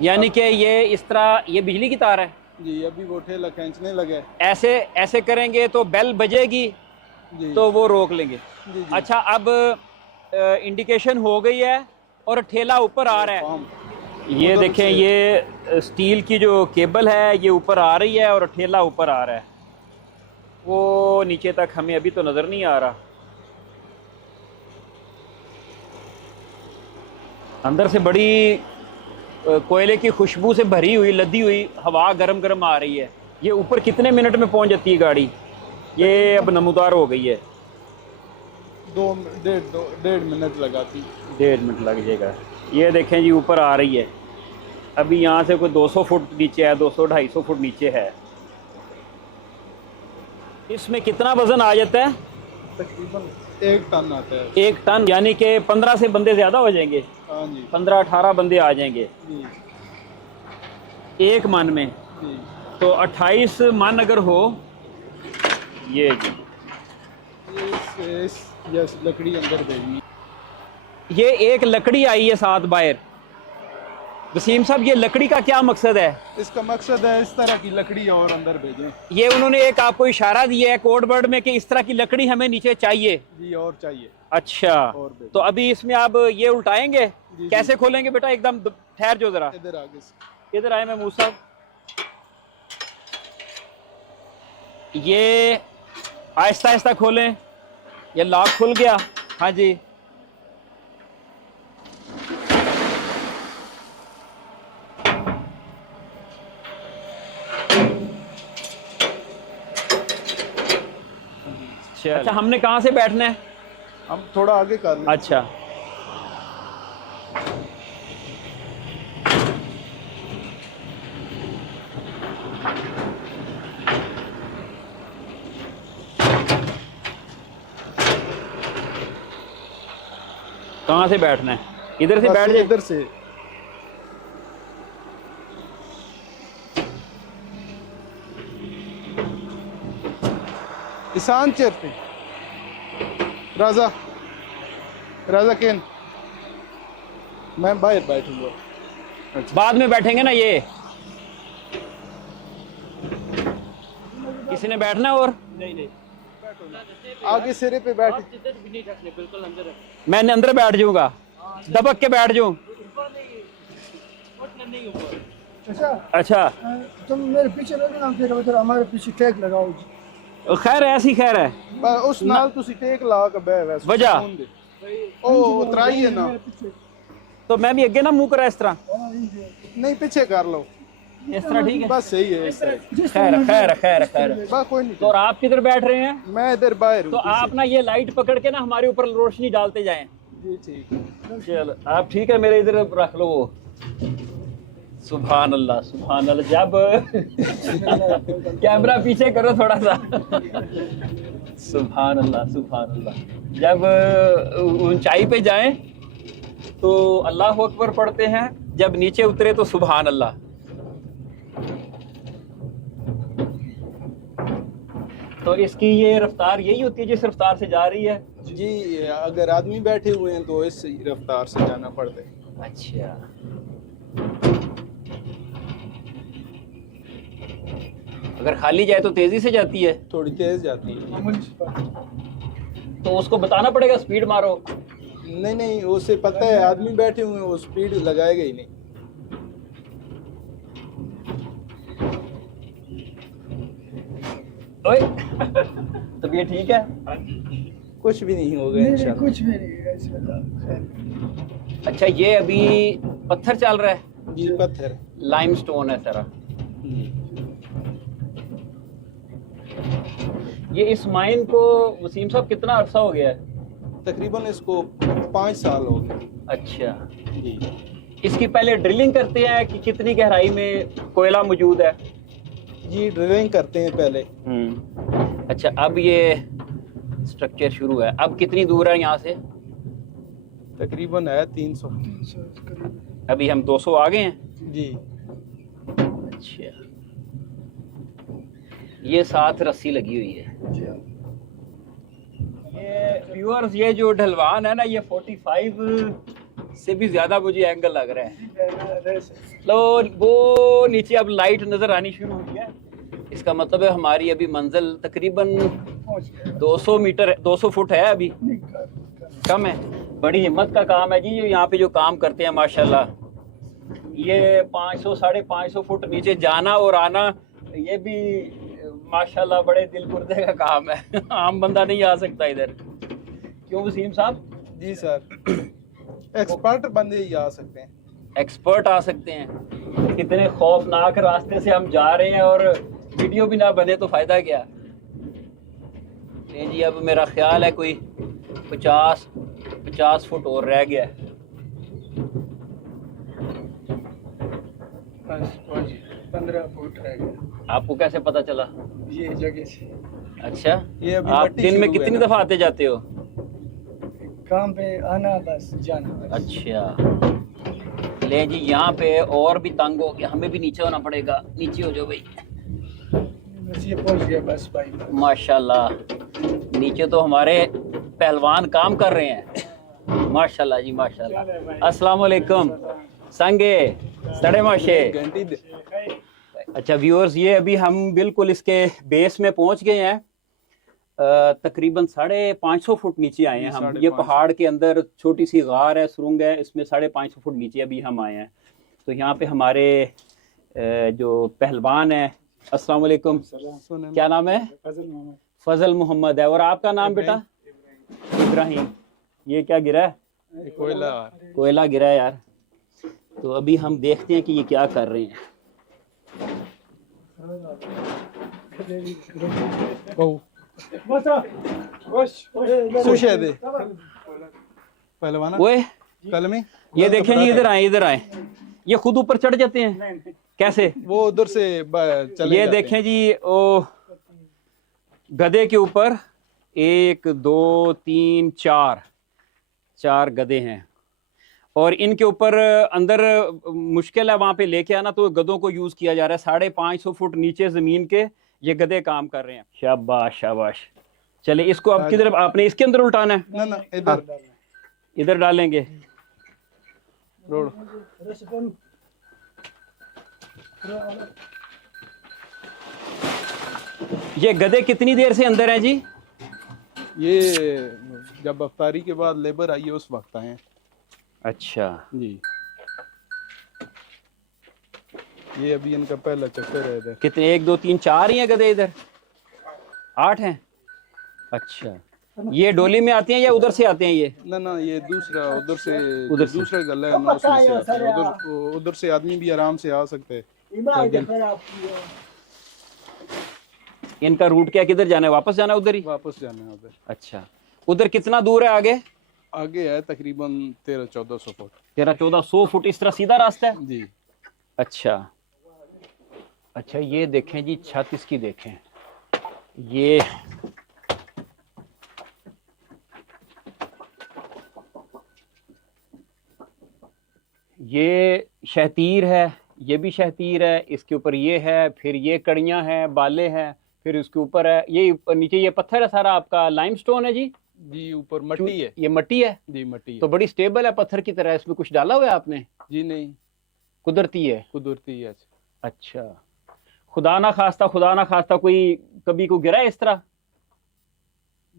यानी कि ये इस तरह, ये बिजली की तार है जी। अभी वो ठेला खींचने लगे, ऐसे ऐसे करेंगे तो बेल बजेगी जी, तो वो रोक लेंगे। जी, जी। अच्छा, अब इंडिकेशन हो गई है और ठेला ऊपर आ रहा है। ये देखें, ये स्टील की जो केबल है ये ऊपर आ रही है और ठेला ऊपर आ रहा है। वो नीचे तक हमें अभी तो नज़र नहीं आ रहा। अंदर से बड़ी कोयले की खुशबू से भरी हुई, लदी हुई हवा गरम गरम आ रही है। ये ऊपर कितने मिनट में पहुंच जाती है गाड़ी? ये अब नमूदार हो गई है, 1.5 मिनट लगाती, 1.5 मिनट लग जाएगा। ये देखें जी, ऊपर आ रही है। अभी यहाँ से कोई 200 फुट नीचे है, 200-250 फुट नीचे है। इसमें कितना वजन आ जाता है? तकरीबन 1 टन आता है। 1 टन, यानी कि 15 से बंदे ज़्यादा हो जाएंगे। हाँ जी, 15-18 बंदे आ जाएंगे जी, 1 मन में। जी। तो 28 मन अगर हो, ये जी, यस, लकड़ी अंदर देनी। ये एक लकड़ी आई है 7 बाहर। वसीम साहब, ये लकड़ी का क्या मकसद है? इसका मकसद है इस तरह की लकड़ी और अंदर भेजें। ये उन्होंने एक आपको इशारा दिया है कोड वर्ड में कि इस तरह की लकड़ी हमें नीचे चाहिए। जी, और चाहिए। अच्छा, और तो अभी इसमें आप ये उल्टाएंगे? जी, कैसे खोलेंगे बेटा? एकदम ठहर जो जरा, इधर आगे इधर आए महमूद साहब। ये आहिस्ता आहिस्ता खोलें। ये लॉक खुल गया। हाँ जी, अच्छा, हमने कहाँ से बैठना है? हम थोड़ा आगे कर लें। अच्छा, कहाँ से बैठना है? इधर से बैठ जाए। इधर से। ईशान चेयर पे। राजा केन, मैं बाहर बैठूंगा। अच्छा, बाद में बैठेंगे ना। ये किसी ने बैठना है? और नहीं, आगे सिरे पे बैठ। मैं अंदर बैठ जाऊंगा, दबक के बैठ जाऊं। अच्छा अच्छा तुम मेरे पीछे लगे ना, फिर उधर हमारे पीछे टैग लगाओ जी। खैर ऐसी खैर है उस नाल तुसी टेक ला के बह वैसे वजह सुकून दे। ओ उतराइए ना, मेरे पीछे तो मैं भी अगे ना मुंह करा इस तरह नहीं पीछे कर लो, इस तरह ठीक है बस सही है इस तरह। जिस खैर तरह खैर खैर खैर बस कोई नहीं, तो और आप किधर बैठ रहे हैं मैं इधर बाहर तो हूँ पीछे। आप ना ये लाइट पकड़ के ना हमारे ऊपर रोशनी डालते जाएं जी ठीक है। चलो आप ठीक है मेरे इधर रख लो वो सुभान अल्लाह जब कैमरा पीछे करो थोड़ा सा सुभान अल्लाह जब ऊंचाई पे जाएं तो अल्लाह अकबर पढ़ते हैं, जब नीचे उतरे तो सुभान अल्लाह। तो इसकी ये रफ्तार यही होती है जिस रफ्तार से जा रही है। जी अगर आदमी बैठे हुए हैं तो इस रफ्तार से जाना पड़ता है। अच्छा अगर खाली जाए तो तेजी से जाती है, थोड़ी तेज जाती है। तो उसको बताना पड़ेगा स्पीड मारो। नहीं नहीं उसे पता है आदमी बैठे हुए हैं, वो स्पीड लगाएगा ही नहीं। ओए तबीयत ठीक है? कुछ भी नहीं होगा नहीं इंशाल्लाह। कुछ भी नहीं है इसमें। अच्छा ये अभी पत्थर चल रहा है, जी पत्थर। लाइमस्टोन है सारा। ये इस माइन को वसीम साहब कितना अरसा हो गया है? तकरीबन इसको 5 साल हो गए। अच्छा जी इसकी पहले ड्रिलिंग करते हैं कि कितनी गहराई में कोयला मौजूद है? जी ड्रिलिंग करते हैं पहले। अच्छा अब ये स्ट्रक्चर शुरू है, अब कितनी दूर है यहाँ से? तकरीबन है 300। अभी हम 200 आ गए हैं। जी अच्छा ये साथ रस्सी लगी हुई है। जी हाँ। ये व्यूअर्स ये जो ढलवान है ना ये 45 से भी ज्यादा मुझे एंगल लग रहा है। लो वो नीचे अब लाइट नजर आनी शुरू हुई है, इसका मतलब है हमारी अभी मंजिल तकरीबन 200 मीटर 200 फुट है, अभी कम है। बड़ी हिम्मत का काम है जी, ये यहाँ पे जो काम करते हैं माशाल्लाह। ये 500 550 फुट नीचे जाना और आना ये भी माशाल्लाह बड़े दिल गुर्दे का काम है आम बंदा नहीं आ सकता इधर। क्यों वसीम साहब? जी सर एक्सपर्ट बंदे ही आ सकते हैं। एक्सपर्ट आ सकते हैं। कितने खौफनाक रास्ते से हम जा रहे हैं और वीडियो भी ना बने तो फायदा क्या। नहीं जी अब मेरा ख्याल है कोई 50 फुट और रह गया है। बस 15 फुट रह गया। आपको कैसे पता चला? ये जगह से अच्छा ये अभी आप मट्टी दिन में शुरू है कितनी ना। दफा आते जाते हो? काम पे आना बस जाना बस। अच्छा ले जी यहाँ पे और भी तंग हो गया, हमें भी नीचे होना पड़ेगा। नीचे हो जाओ भाई। बस ये पहुंच गया बस भाई। माशाल्लाह नीचे तो हमारे पहलवान काम कर रहे हैं। माशाल्लाह जी माशाल्लाह। अस्सलाम वालेकुम संगे सड़े माशे। घंटी दे। अच्छा व्यूअर्स ये अभी हम बिल्कुल इसके बेस में पहुंच गए हैं। तकरीबन 550 फुट नीचे आए हैं हम। ये 550 पहाड़ के अंदर छोटी सी गार है, सुरंग है, इसमें 550 फुट नीचे अभी हम आए हैं। तो यहाँ पे हमारे जो पहलवान है। अस्सलाम वालेकुम क्या नाम है? फजल मोहम्मद है। और आपका नाम बेटा? इब्राहिम। ये क्या गिरा है? कोयला गिरा है यार। तो अभी हम देखते हैं कि ये क्या कर रहे हैं। सुशे दे पहलवाना ओए कल में ये देखें जी, इधर आए। ये खुद ऊपर चढ़ जाते हैं कैसे? वो उधर से चले ये जाते हैं। देखें जी ओ गधे के ऊपर 1 2 3 4 गधे हैं और इनके ऊपर अंदर मुश्किल है वहां पे लेके आना, तो गधों को यूज किया जा रहा है। 550 फुट नीचे जमीन के ये गधे काम कर रहे हैं। शाबाश शाबाश। चले इसको अब किधर आपने इसके अंदर उल्टाना है? ना इधर इधर डालेंगे। रोड ये गधे कितनी देर से अंदर हैं जी? ये जब अफ्तारी के बाद लेबर आई है उस वक्त आए हैं। अच्छा जी ये अभी इनका पहला चक्कर है इधर। कितने, 1 2 3 4 ही हैं गधे इधर? 8 हैं। अच्छा, ये डोली में आते हैं या उधर से आते हैं ये? ना ये दूसरा उधर से, उधर से। दूसरा गला है ना, उसमें से आते हैं। उधर से आदमी भी आराम से आ सकते हैं। इनका रूट क्या, किधर जाना है? वापस जाना है उधर ही? वापस जाना है उधर। अच्छा, उधर कितना दूर है आगे? आगे है तकरीबन 1300-1400 फुट। 1300-1400 फुट इस तरह सीधा रास्ता है? जी। अच्छा अच्छा, ये देखें जी, छत इसकी देखें। ये शहतीर है, ये भी शहतीर है, इसके ऊपर ये है, फिर ये कड़ियां हैं, बाले हैं, फिर उसके ऊपर है ये नीचे ये पत्थर है सारा आपका लाइमस्टोन है जी? जी, ऊपर मट्टी है। ये मट्टी है जी, मट्टी है। तो बड़ी स्टेबल है पत्थर की तरह। इसमें कुछ डाला हुआ है आपने? जी नहीं, कुदरती है? कुदरती है। अच्छा, खुदा ना खास्ता कोई कभी को गिरा है इस तरह?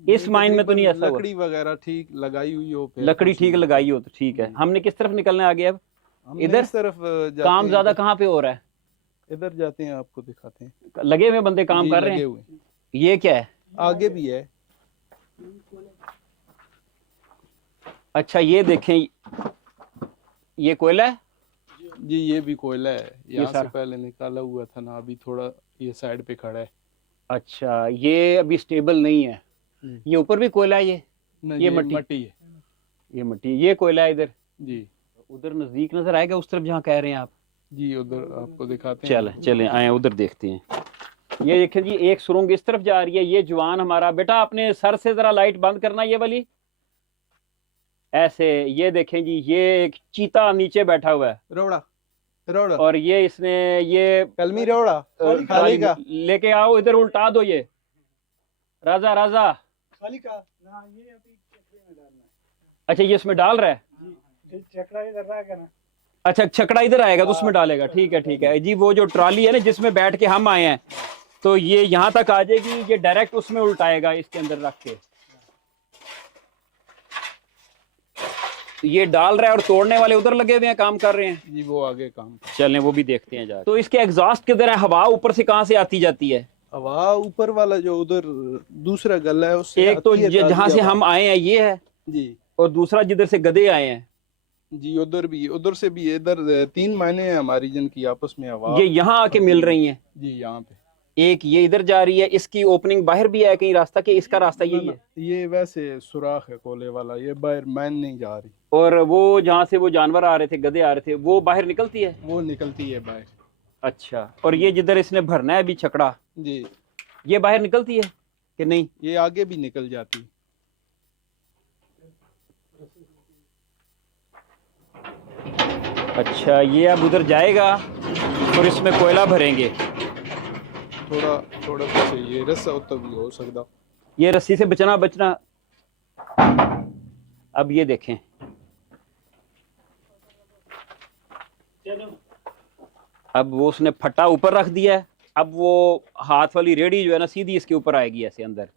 इस माइन में तो नहीं ऐसा हुआ? लकड़ी वगैरह ठीक लगाई हुई हो, लकड़ी ठीक लगाई हो तो ठीक है। हमने किस तरफ निकलना है आगे अब? इधर? इस तरफ काम ज्यादा कहाँ पे हो रहा है? इधर जाते हैं, आपको दिखाते हैं। लगे हुए बंदे काम कर रहे हैं। ये क्या है? आगे भी है। अच्छा, ये देखें, ये कोयला है जी, ये भी कोयला है। यहाँ से सारा? पहले निकाला हुआ था ना, अभी थोड़ा ये साइड पे खड़ा है। अच्छा, ये अभी स्टेबल नहीं है। ये ऊपर भी कोयला है? ये मट्टी है। ये मट्टी, ये कोयला है इधर? जी। उधर नजदीक नजर आएगा उस तरफ जहाँ कह रहे हैं आप? जी, उधर आपको दिखाते हैं। चलें आए उधर देखते हैं। ये देखें जी, एक सुरंग इस तरफ जा रही है। ये जवान हमारा बेटा, अपने सर से जरा लाइट बंद करना, ये वाली ऐसे। ये देखें जी, ये एक चीता नीचे बैठा हुआ है। रोड़ा रोड़ा। और ये इसने ये कलमी रोड़ा खाली का लेके आओ इधर, उल्टा दो ये। राजा खाली का ना, ये अभी चक्रे में डालना है। अच्छा, ये इसमें डाल रहा है? चक्रा इधर रहेगा ना। अच्छा, छकड़ा इधर आएगा तो उसमें डालेगा। ठीक है जी। वो जो ट्रॉली है ना जिसमें बैठ के हम आए हैं, तो ये यहाँ तक आ जाएगी, ये डायरेक्ट उसमें उल्टाएगा इसके अंदर रख के। ये डाल रहा है और तोड़ने वाले उधर लगे हुए हैं, काम कर रहे हैं। जी, वो आगे काम। चलें वो भी देखते हैं जाके। तो इसके एग्जॉस्ट किधर है? हवा ऊपर से कहाँ से आती जाती है? हवा ऊपर वाला जो उधर दूसरा गला है उससे एक तो जहाँ से हम आए हैं ये है जी, और दूसरा जिधर से गधे आए हैं जी, उधर से भी। इधर 3 मायने हैं हमारी जिनकी आपस में हवा ये यहाँ आके मिल रही हैं। जी, यहाँ पे एक ये इधर जा रही है, इसकी ओपनिंग बाहर भी है कहीं रास्ता के? इसका रास्ता यही है? ये वैसे सुराख है कोले वाला, ये बाहर मैन नहीं जा रही। और वो जहाँ से वो जानवर आ रहे थे, गधे आ रहे थे, वो बाहर निकलती है? वो निकलती है बाहर। अच्छा, और ये जिधर इसने भरना है अभी छकड़ा, जी, ये बाहर निकलती है कि नहीं? ये आगे भी निकल जाती है। अच्छा, ये अब उधर जाएगा और इसमें कोयला भरेंगे। थोड़ा थोड़ा पीछे ये रस्सा होता भी हो सकता। ये रस्सी से बचना। अब ये देखें, अब वो उसने फट्टा ऊपर रख दिया है। अब वो हाथ वाली रेडी जो है ना, सीधी इसके ऊपर आएगी ऐसे अंदर।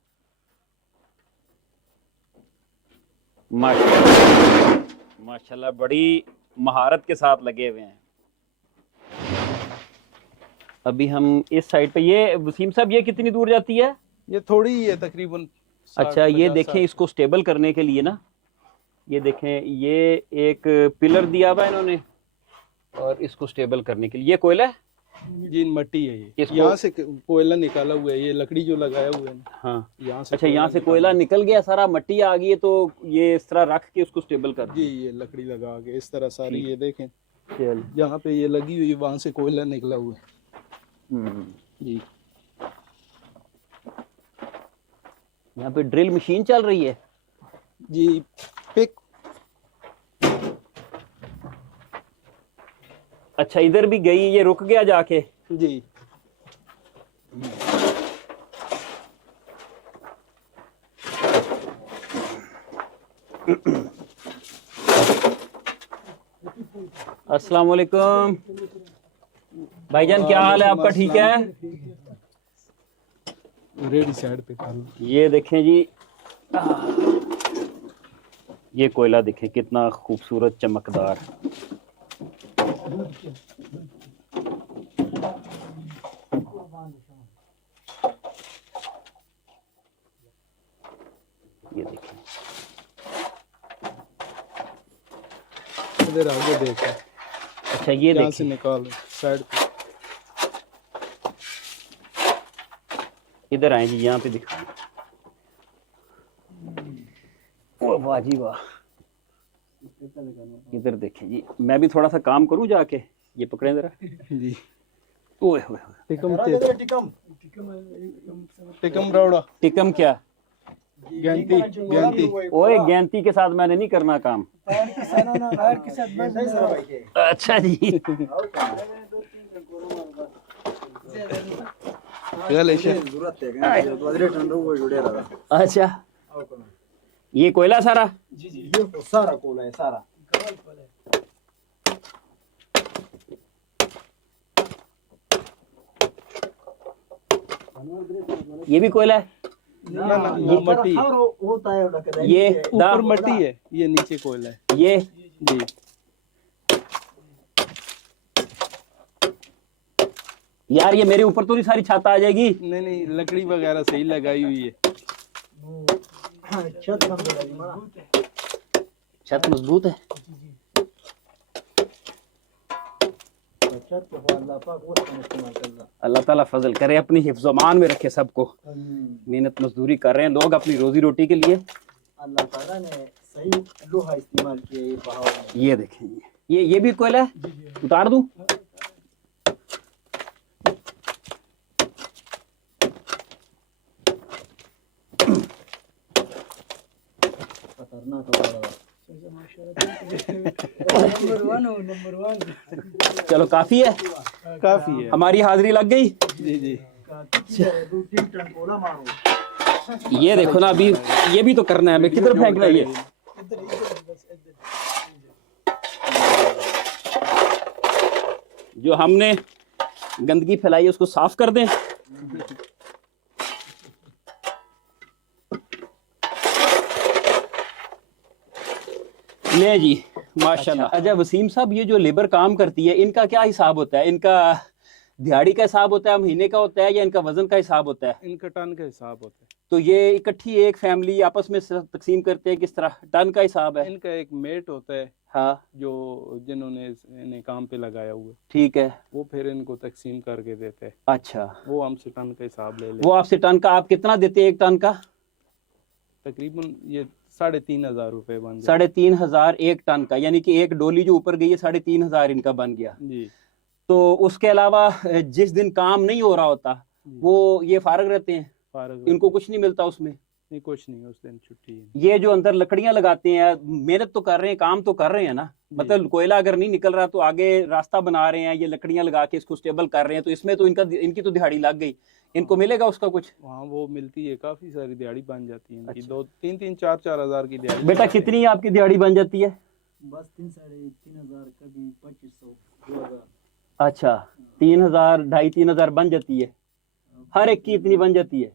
माशाल्लाह बड़ी महारत के साथ लगे हुए हैं। अभी हम इस साइड पे, ये वसीम साहब ये कितनी दूर जाती है? ये थोड़ी ही है तकरीबन। अच्छा, ये देखें, इसको स्टेबल करने के लिए ना, ये देखें, ये एक पिलर दिया हुआ है इन्होंने और इसको स्टेबल करने के लिए। ये कोयला है जी, मट्टी है ये। यहाँ से कोयला निकाला हुआ है, ये लकड़ी जो लगाया हुआ है। हाँ, यहाँ से। अच्छा, यहाँ से कोयला निकल गया सारा, मट्टी आ गई है, तो ये इस तरह रख के उसको स्टेबल कर जी, ये लकड़ी लगा के इस तरह सारी। ये देखें, जहाँ पे ये लगी हुई वहां से कोयला निकला हुआ है। जी, यहाँ पे ड्रिल मशीन चल रही है जी। पिक। अच्छा, इधर भी गई, ये रुक गया जाके? जी, अस्सलाम वालेकुम भाईजान, क्या हाल है आपका? ठीक है? रेडी साइड पे कर लो। ये देखें जी, ये कोयला देखें कितना खूबसूरत चमकदार। ये देखें, इधर आगे देखो, अच्छा ये यहाँ से देखें, निकालो साइड पे। इधर आए जी, यहाँ पे दिखाएं। ओ वाह जी वाह, इधर देखें जी, मैं भी थोड़ा सा काम करूं जाके, ये पकड़े जरा जी ओए होए होए। टिकम रावड़ा टिकम क्या? गैंती गैंती। ओए गैंती के साथ मैंने नहीं करना काम। अच्छा जी, अच्छा ये कोयला सारा? जी जी, ये सारा कोला है, सारा ये भी कोयला है? ना ना वो मट्टी है, होता है, ये ऊपर मट्टी है, ये नीचे कोयला है। ये जी यार ये मेरे ऊपर तो नहीं सारी छाता आ जाएगी? नहीं नहीं, लकड़ी वगैरह सही लगाई हुई है। छत मजबूत है। अल्लाह ताला फजल करे, अपनी हिफ्ज़ अमान में रखे सबको। मेहनत मजदूरी कर रहे हैं लोग अपनी रोजी रोटी के लिए। अल्लाह ताला ने सही लोहा इस्तेमाल किया ये पहाड़ में। ये देखें, ये भी कोयला है, उतार दूं? नंबर वन चलो काफी है, काफी है। हमारी हाजिरी लग गई। जी जी ये देखो ना, अभी ये भी तो करना है, हमें किधर फेंकना है ये? जो हमने गंदगी फैलाई है उसको साफ कर दें। ले जी माशाल्लाह। अच्छा वसीम साहब, ये जो लेबर काम करती है इनका क्या हिसाब होता है? इनका दिहाड़ी का हिसाब होता है, महीने का होता है, या इनका वजन का हिसाब होता है? इनका टन का हिसाब होता है। तो ये इकट्ठी एक फैमिली आपस में तकसीम करते हैं, किस तरह टन का हिसाब है? इनका एक मेट होता है, हाँ जो जिन्होंने इन्हें काम पे लगाया हुआ है, ठीक है, वो फिर इनको तकसीम करके देते हैं। अच्छा वो हमसे टन का हिसाब ले वो लेते। आपसे टन का आप कितना देते हैं एक टन का? तकरीबन ये 3,500 रुपए बन जाते 3,500 एक टन का, यानी कि एक डोली जो ऊपर गई है 3,500 इनका बन गया। जी। तो उसके अलावा जिस दिन काम नहीं हो रहा होता वो ये फारग रहते हैं, फारग इनको कुछ नहीं मिलता उसमें? नहीं, कुछ नहीं, उस दिन छुट्टी है। ये जो अंदर लकड़ियां लगाते हैं, मेहनत तो कर रहे हैं, काम तो कर रहे हैं ना, मतलब कोयला अगर नहीं निकल रहा तो आगे रास्ता बना रहे हैं, ये लकड़ियां लगा के इसको स्टेबल कर रहे हैं, तो इसमें तो इनकी तो दिहाड़ी लग गई, इनको मिलेगा उसका कुछ? वहाँ वो मिलती है, काफी सारी दिहाड़ी बन जाती है इनकी। 2-3 4 हजार की दिहाड़ी। बेटा कितनी आपकी दिहाड़ी बन जाती है? बस 3-3,500, कभी 2,500, 2,000। अच्छा 3,000 2,500-3,000 बन जाती है, हर एक की इतनी बन जाती है?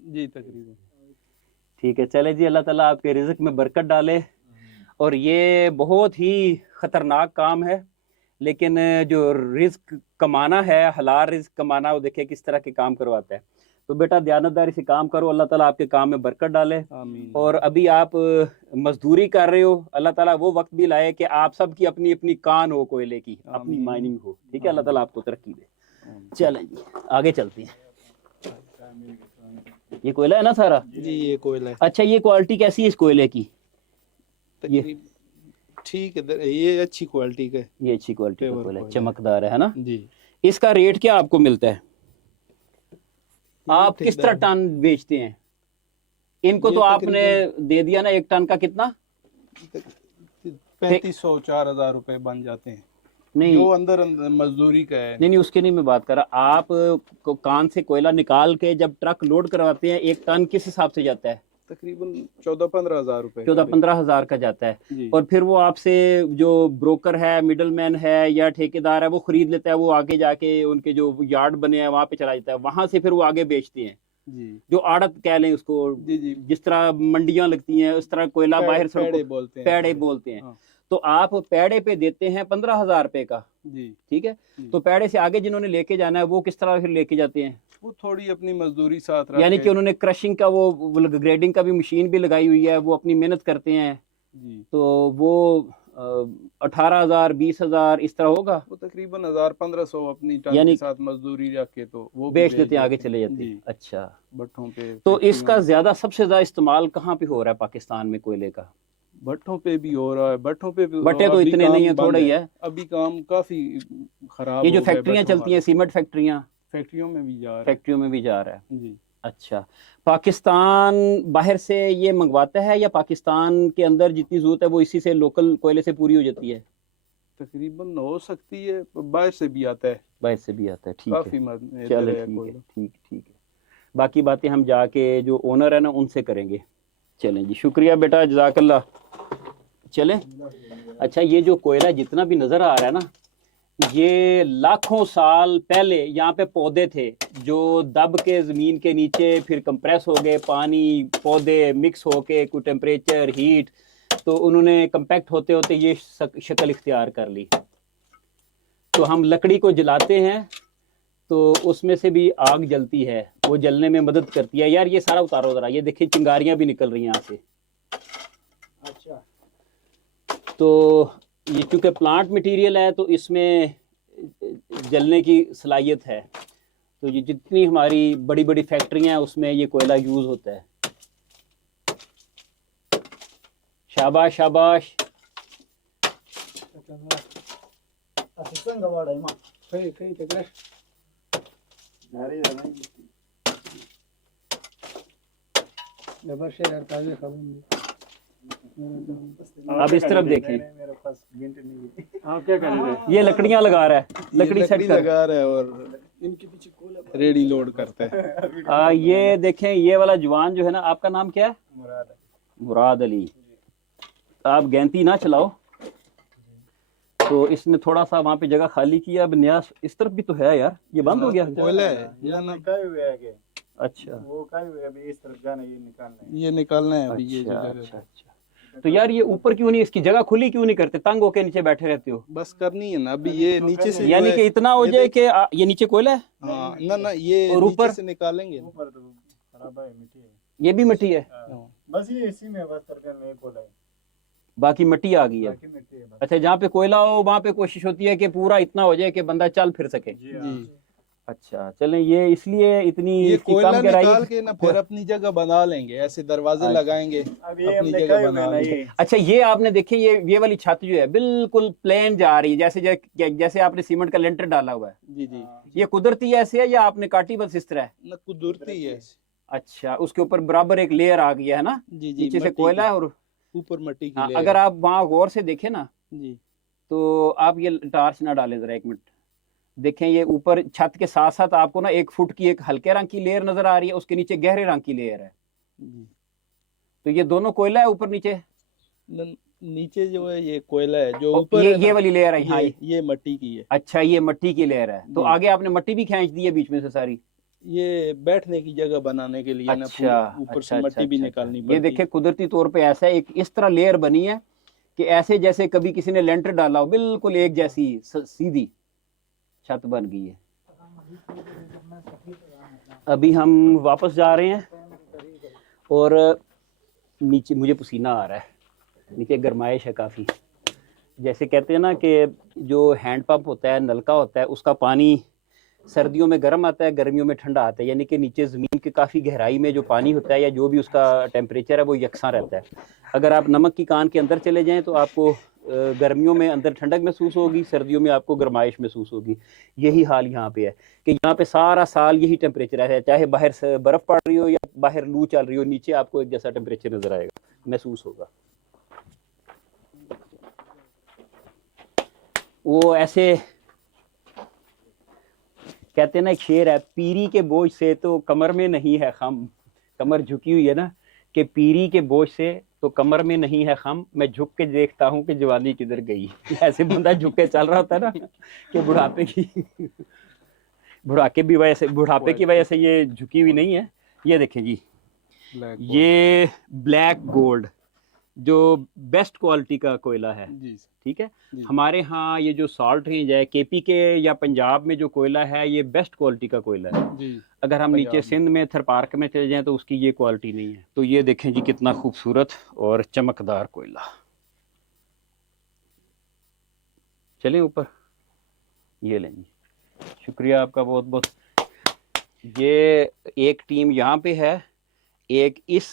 जी तकरीबन। ठीक है, चले जी, अल्लाह ताला आपके रिज़्क में बरकत डाले। और ये बहुत ही ख़तरनाक काम है, लेकिन जो रिज़्क कमाना है, हलाल रिज़्क कमाना, वो देखिए किस तरह के काम करवाता है। तो बेटा दयानतदारी से काम करो, अल्लाह ताला आपके काम में बरकत डाले। आमीन। और अभी आप मजदूरी कर रहे हो, अल्लाह ताला वो वक्त भी लाए कि आप सब की अपनी अपनी कान हो कोयले की, अपनी आमीन। माइनिंग हो। ठीक है, अल्लाह ताला आपको तरक्की दे। चलें जी आगे चलते हैं। ये कोयला है ना सारा? जी ये कोयला है। अच्छा ये क्वालिटी कैसी है इस कोयले की? तकरीबन ठीक है, ये अच्छी क्वालिटी का है। ये अच्छी क्वालिटी का पेवर कोयला, कोयला। चमकदार है ना? जी। इसका रेट क्या आपको मिलता है? आप किस तरह टन बेचते हैं इनको? तो आपने दे दिया ना, एक टन का कितना? 3,500 4,000 रुपए बन जाते हैं। नहीं जो अंदर मजदूरी का है। नहीं, उसके नहीं मैं बात कर रहा। आप को कान से कोयला निकाल के जब ट्रक लोड करवाते हैं, एक टन किस हिसाब से जाता है? तकरीबन 14-15 हजार रुपए। 14-15 हजार का जाता है। जी। और फिर वो आपसे जो ब्रोकर है, मिडलमैन है या ठेकेदार है, वो खरीद लेता है, वो आगे जाके उनके जो यार्ड बने हैं वहां पे चला जाता है, वहां से फिर वो आगे बेचते हैं। जी। जो आड़त कह लें उसको, जी जी। जिस तरह मंडियां लगती हैं उस तरह कोयला बाहर पेड़े बोलते हैं। पैड़े बोलते हैं। हाँ। तो आप पैड़े पे देते हैं 15,000 रुपए का, जी ठीक है। जी। तो पैड़े से आगे जिन्होंने लेके जाना है वो किस तरह फिर लेके जाते हैं? वो थोड़ी अपनी मजदूरी साथ रख यानी के। कि उन्होंने क्रशिंग का वो ग्रेडिंग का भी मशीन भी लगाई हुई है, वो अपनी मेहनत करते हैं, जी तो वो 18,000 20,000 इस तरह होगा, वो तकरीबन 1000-1500 अपनी टन यानी के साथ मजदूरी रख के तो वो भी बेच देते हैं, आगे चले जाते जी हैं। अच्छा, भट्ठों पे, तो फैक्ट्रियों इसका में। ज्यादा सबसे ज्यादा इस्तेमाल कहाँ पे हो रहा है पाकिस्तान में कोयले का? भट्ठों पे भी हो रहा है, भट्ठों पे भी भट्टे तो अभी इतने काम नहीं है, बंद थोड़ा ही है। अभी काम काफी खराब ये जो हो गया फैक्ट्रियां भट्ठों चलती हैं, वाला। सीमेंट फैक्ट्रियां, फैक्ट्रियों में भी जा रहा फैक्ट्रियों में भी जा रहा है। है जी। अच्छा, पाकिस्तान बाहर से ये मंगवाता है या पाकिस्तान के अंदर जितनी जरूरत है वो इसी से लोकल कोयले से पूरी हो जाती है? तकरीबन हो सकती है, बाहर से भी आता है, बाहर से भी आता है, ठीक काफी है। चलो ठीक है, कोयला। ठीक ठीक है। बाकी बातें हम जाके जो ओनर है ना उनसे करेंगे। चलें जी, शुक्रिया बेटा, जज़ाकल्लाह। चलें। अच्छा, ये जो कोयला जितना भी नज़र आ रहा है ना, ये लाखों साल पहले यहाँ पे पौधे थे जो दब के ज़मीन के नीचे फिर कंप्रेस हो गए, पानी पौधे मिक्स होके कोई टेम्परेचर हीट, तो उन्होंने कंपैक्ट होते होते ये शक्ल इख्तियार कर ली। तो हम लकड़ी को जलाते हैं तो उसमें से भी आग जलती है, वो जलने में मदद करती है। यार ये सारा उतारो ज़रा, ये देखिए चिंगारियाँ भी निकल रही हैं यहाँ से। अच्छा, तो ये चूँकि प्लांट मटेरियल है तो इसमें जलने की सलाहियत है। तो ये जितनी हमारी बड़ी बड़ी फैक्ट्रियाँ हैं उसमें ये कोयला यूज़ होता है। शाबाश शाबाश। asisten ga wada ima. Kai ta gash. Dabar से यार ताजे खबर अब इस तरफ देखें, मेरे पास गिनती नहीं है। आप क्या कर रहे हैं? ये लकड़ियाँ लगा रहा है, लकड़ी सेट कर लगा रहा है और इनके पीछे कोला रेडी लोड करता है। ये देखें, ये वाला जवान जो है ना, आपका नाम क्या है? मुराद मुराद अली। आप गैंती ना चलाओ। तो इसने थोड़ा सा वहाँ पे जगह खाली किया, अब नया इस तरफ भी तो है यार, ये बंद हो गया। कोयला है या ना काय हुआ है कि अच्छा वो काय हुआ है, अभी इस तरफ जाना, ये निकालना है। ये निकालना है अभी ये अच्छा जगह अच्छा अच्छा। तो यार ये ऊपर क्यों नहीं, इसकी जगह खुली क्यों नहीं करते? तंग होके नीचे बैठे रहते हो। बस करनी है ना अभी, ये नीचे से यानी कि इतना हो जाए कि ये नीचे कोयला है हाँ ना ये और ऊपर नीचे से निकालेंगे। ऊपर तो खराब है, मिट्टी है। ये भी मिट्टी है, बस ये इसी में बस करके नहीं बोला है, बाकी मिट्टी आ गई है। बाकी मिट्टी है बस। अच्छा, जहाँ पे कोयला हो वहाँ पे कोशिश होती है कि पूरा इतना हो जाए कि बंदा चल फिर सके। जी जी अच्छा चलें, ये इसलिए इतनी ये इसकी कोयला कम गहराई। निकाल के ना फिर अपनी जगह बना लेंगे, ऐसे दरवाजे लगाएंगे, अब ये अपनी हमने जगह काय बना हुआ ना लेंगे। ये अच्छा, ये आपने देखी, ये वाली छत जो है बिल्कुल प्लेन जा रही है, जैसे जैसे आपने सीमेंट का लेंटर डाला हुआ है। जी जी ये कुदरती ऐसे है या आपने काटी बस इस तरह है? ना कुदरती है। अच्छा, उसके ऊपर बराबर एक लेयर आ गया है ना, जी जी नीचे से मट्टी कोयला है की, और ऊपर मट्टी की हाँ, लेयर अगर है। आप वहाँ गौर से देखें ना, जी तो आप ये टार्च ना डालें जरा, एक मिनट देखें। ये ऊपर छत के साथ साथ आपको ना 1 फुट की एक हल्के रंग की लेयर नजर आ रही है, उसके नीचे गहरे रंग की लेयर है। जी तो ये दोनों कोयला है ऊपर नीचे? नीचे जो है ये कोयला है, जो ऊपर ये है ना, ये वाली लेयर है। हाँ, ये मट्टी की है। अच्छा, ये मट्टी की लेयर है। तो जी। आगे आपने मट्टी भी खींच दी है बीच में से सारी? ये बैठने की जगह बनाने के लिए ना अच्छा, ऊपर अच्छा, से मट्टी अच्छा, भी अच्छा, निकालनी ये पड़ती देखिए कुदरती तौर पे ऐसा है, एक इस तरह लेयर बनी है कि ऐसे जैसे कभी किसी ने लेंटर डाला हो, बिल्कुल एक जैसी सीधी छत बन गई है। अभी हम वापस जा रहे हैं और नीचे मुझे पसीना आ रहा है, नीचे गर्माइश है काफ़ी। जैसे कहते हैं ना कि जो हैंड पंप होता है, नलका होता है, उसका पानी सर्दियों में गर्म आता है, गर्मियों में ठंडा आता है, यानी कि नीचे ज़मीन के काफ़ी गहराई में जो पानी होता है या जो भी उसका टेम्परेचर है वो यकसां रहता है। अगर आप नमक की कान के अंदर चले जाएं तो आपको गर्मियों में अंदर ठंडक महसूस होगी, सर्दियों में आपको गर्माइश महसूस होगी। यही हाल यहाँ पे है कि यहाँ पे सारा साल यही टेम्परेचर है, चाहे बाहर से बर्फ़ पड़ रही हो या बाहर लू चल रही हो, नीचे आपको एक जैसा टेम्परेचर नज़र आएगा, महसूस होगा। वो ऐसे कहते हैं ना, एक शेर है, पीरी के बोझ से तो कमर में नहीं है खम। कमर झुकी हुई है ना, कि पीरी के बोझ से तो कमर में नहीं है खम, मैं झुक के देखता हूँ कि जवानी किधर गई। ऐसे बंदा झुक के चल रहा होता है ना कि बुढ़ापे की वजह से ये झुकी हुई नहीं है। ये देखें जी, ये ब्लैक गोल्ड, जो बेस्ट क्वालिटी का कोयला है, जी सर। ठीक है। जी। हमारे यहाँ ये जो सॉल्ट रेंज है केपी के या पंजाब में जो कोयला है ये बेस्ट क्वालिटी का कोयला है। जी। अगर हम नीचे पंजाब में। सिंध में थर पार्क में चले जाएं तो उसकी ये क्वालिटी नहीं है। तो ये देखें जी कितना खूबसूरत और चमकदार कोयला। चलें ऊपर, ये लें जी, शुक्रिया आपका बहुत बहुत। ये एक टीम यहाँ पे है, एक इस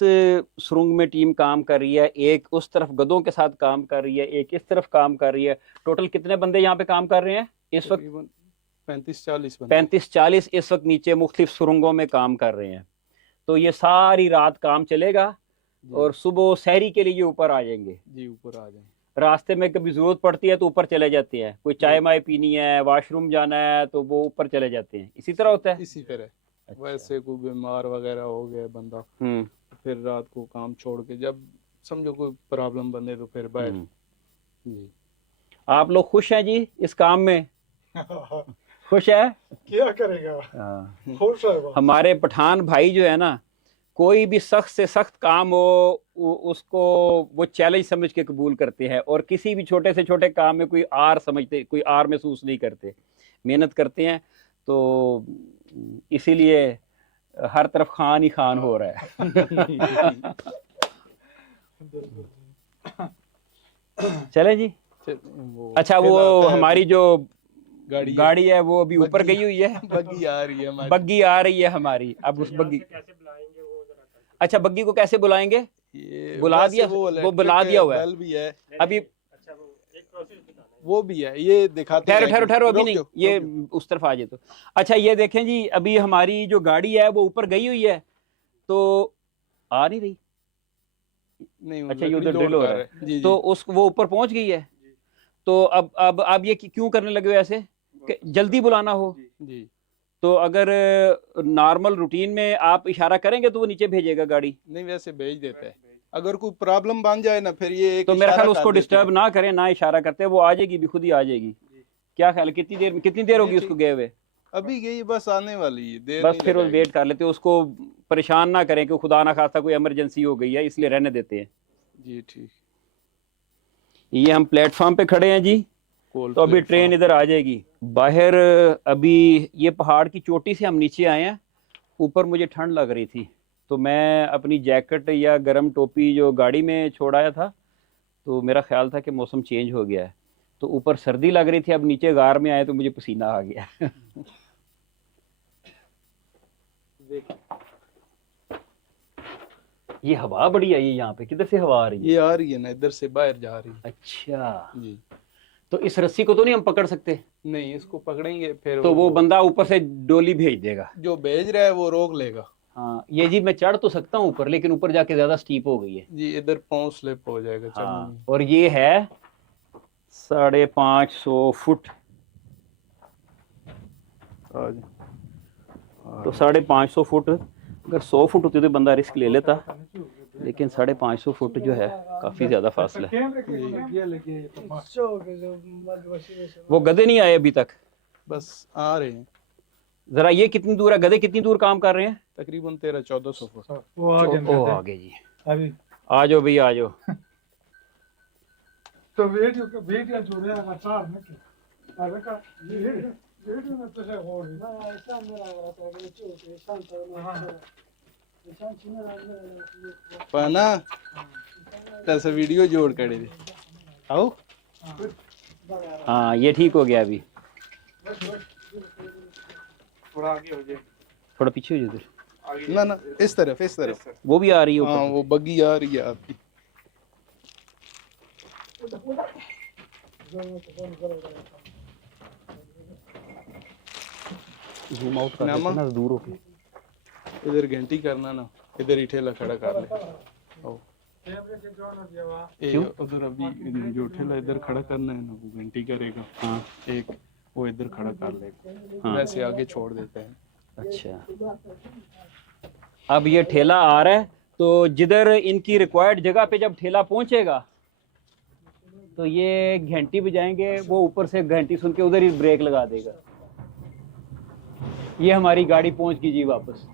सुरंग में टीम काम कर रही है, एक उस तरफ गधों के साथ काम कर रही है, एक इस तरफ काम कर रही है। टोटल कितने बंदे यहाँ पे काम कर रहे हैं इस वक्त? 35-40 35-40 इस वक्त नीचे मुख्तलिफ सुरंगों में काम कर रहे हैं। तो ये सारी रात काम चलेगा और सुबह सहरी के लिए ऊपर आ जाएंगे जी। ऊपर आ जाएंगे, रास्ते में कभी जरूरत पड़ती है तो ऊपर चले जाते हैं, कोई चाय माय पीनी है, वॉशरूम जाना है तो वो ऊपर चले जाते हैं। इसी तरह होता है। इसी तरह। अच्छा। वैसे कोई बीमार वगैरह हो गया बंदा, फिर रात को काम छोड़ के जब समझो कोई प्रॉब्लम बने तो फिर बाहर। जी। आप लोग खुश हैं जी इस काम में? खुश है? क्या करेगा, खुश है। हमारे पठान भाई जो है ना, कोई भी सख्त से सख्त काम हो उसको वो चैलेंज समझ के कबूल करते हैं और किसी भी छोटे से छोटे काम में कोई आर समझते, कोई आर महसूस नहीं करते, मेहनत करते हैं। तो इसीलिए हर तरफ खान ही खान हो रहा है। चले जी। अच्छा, वो हमारी जो गाड़ी है वो अभी ऊपर गई हुई है। बग्गी आ रही है हमारी। बग्गी आ रही है हमारी। अब उस बग्गी, अच्छा बग्गी को कैसे बुलाएंगे? बुला दिया, वो बुला दिया हुआ है अभी। वो भी है, ये दिखाते हैं। ठहरो ठहरो, अभी नहीं, ये उस तरफ आ जाए तो। अच्छा ये देखें जी, अभी हमारी जो गाड़ी है वो ऊपर गई हुई है तो आ नहीं रही। नहीं, अच्छा, ये उधर ड्रिल हो रहा है। जी। तो उस वो ऊपर पहुंच गई है। तो अब ये क्यों करने लगे हो ऐसे कि जल्दी बुलाना हो? जी। तो अगर नॉर्मल रूटीन में आप इशारा करेंगे तो वो नीचे भेजेगा गाड़ी? नहीं, वैसे भेज देता है। अगर कोई प्रॉब्लम बन जाए ना, फिर ये एक तो मेरा ख्याल उसको डिस्टर्ब ना करें, ना इशारा करते, वो आ जाएगी भी, खुद ही आ जाएगी। क्या ख्याल, कितनी देर होगी उसको गए हुए? अभी गई, बस आने वाली है, देर बस फिर वो वेट कर लेते, उसको परेशान ना करें कि खुदा ना खास्ता कोई इमरजेंसी हो गई है, इसलिए रहने देते हैं जी। ठीक। ये हम प्लेटफॉर्म पे खड़े हैं जी। तो अभी ट्रेन इधर आ जाएगी बाहर। अभी ये पहाड़ की चोटी से हम नीचे आए हैं, ऊपर मुझे ठंड लग रही थी तो मैं अपनी जैकेट या गर्म टोपी जो गाड़ी में छोड़ आया था, तो मेरा ख्याल था कि मौसम चेंज हो गया है तो ऊपर सर्दी लग रही थी। अब नीचे गार में आए तो मुझे पसीना आ गया। ये हवा बड़ी आई है यहाँ पे, किधर से हवा आ रही है? ये आ रही है ना, इधर से बाहर जा रही है। अच्छा जी। तो इस रस्सी को तो नहीं हम पकड़ सकते? नहीं, इसको पकड़ेंगे फिर तो वो बंदा ऊपर से डोली भेज देगा, जो भेज रहा है वो रोक लेगा। हाँ ये जी मैं चढ़ तो सकता हूँ ऊपर, लेकिन ऊपर जाके ज्यादा स्टीप हो गई है जी। इधर पाँव स्लिप हो जाएगा। हाँ। और ये है 550 फुट। तो 550 फुट, अगर 100 फुट होती तो बंदा रिस्क ले लेता, लेकिन 550 फुट जो है काफी ज्यादा फासला है। वो गधे नहीं आए अभी तक? बस आ रहे हैं। जरा ये कितनी दूर है, गधे कितनी दूर काम कर रहे हैं? तकरीबन 1300-1400 फुट। वो आगे जी, आ जाओ भैया आ जाओ। तो वीडियो जुड़े हैं चार में के अरे का वीडियो में तो है हो रही ना ऐसा मेरा वाला है जो शांत है शांत है पाना तैसे वीडियो जोड़ कर दे आओ। हाँ ये ठीक हो गया। अभी थोड़ा आगे हो जाए, थोड़ा पीछे हो जाए। ना ना, इस तरफ वो भी आ रही है हाँ, ऊपर। वो बग्गी आ रही है आपकी। जूम आउट कर देते ना दूर होके। इधर घंटी करना ना, इधर ही ठेला खड़ा कर ले। आओ। उधर अभी जो ठेला इधर खड़ा करना है ना, वो घंटी करेगा। हाँ एक वो इधर खड़ा कर लेगा। हाँ। वैसे आगे छोड़ देते हैं। अच्छा, अब ये ठेला आ रहा है तो जिधर इनकी रिक्वायर्ड जगह पे जब ठेला पहुंचेगा तो ये घंटी बजाएंगे, वो ऊपर से घंटी सुन के उधर ही ब्रेक लगा देगा। ये हमारी गाड़ी पहुंच गई जी वापस।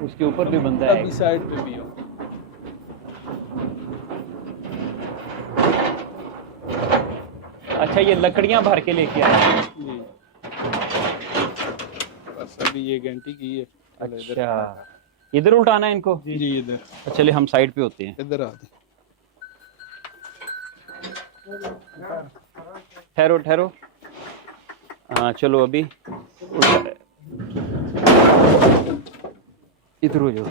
उसके ऊपर भी बंदा है अभी साइड पे भी हो। अच्छा ये लकड़ियां भर के लेके आए। जी बस अभी ये घंटी की है। अच्छा इधर उठाना है इनको। जी इधर। अच्छा, चलिए हम साइड पे होते हैं। इधर आ दे। ठहरो ठहरो। हाँ चलो अभी इधर हो जाओ।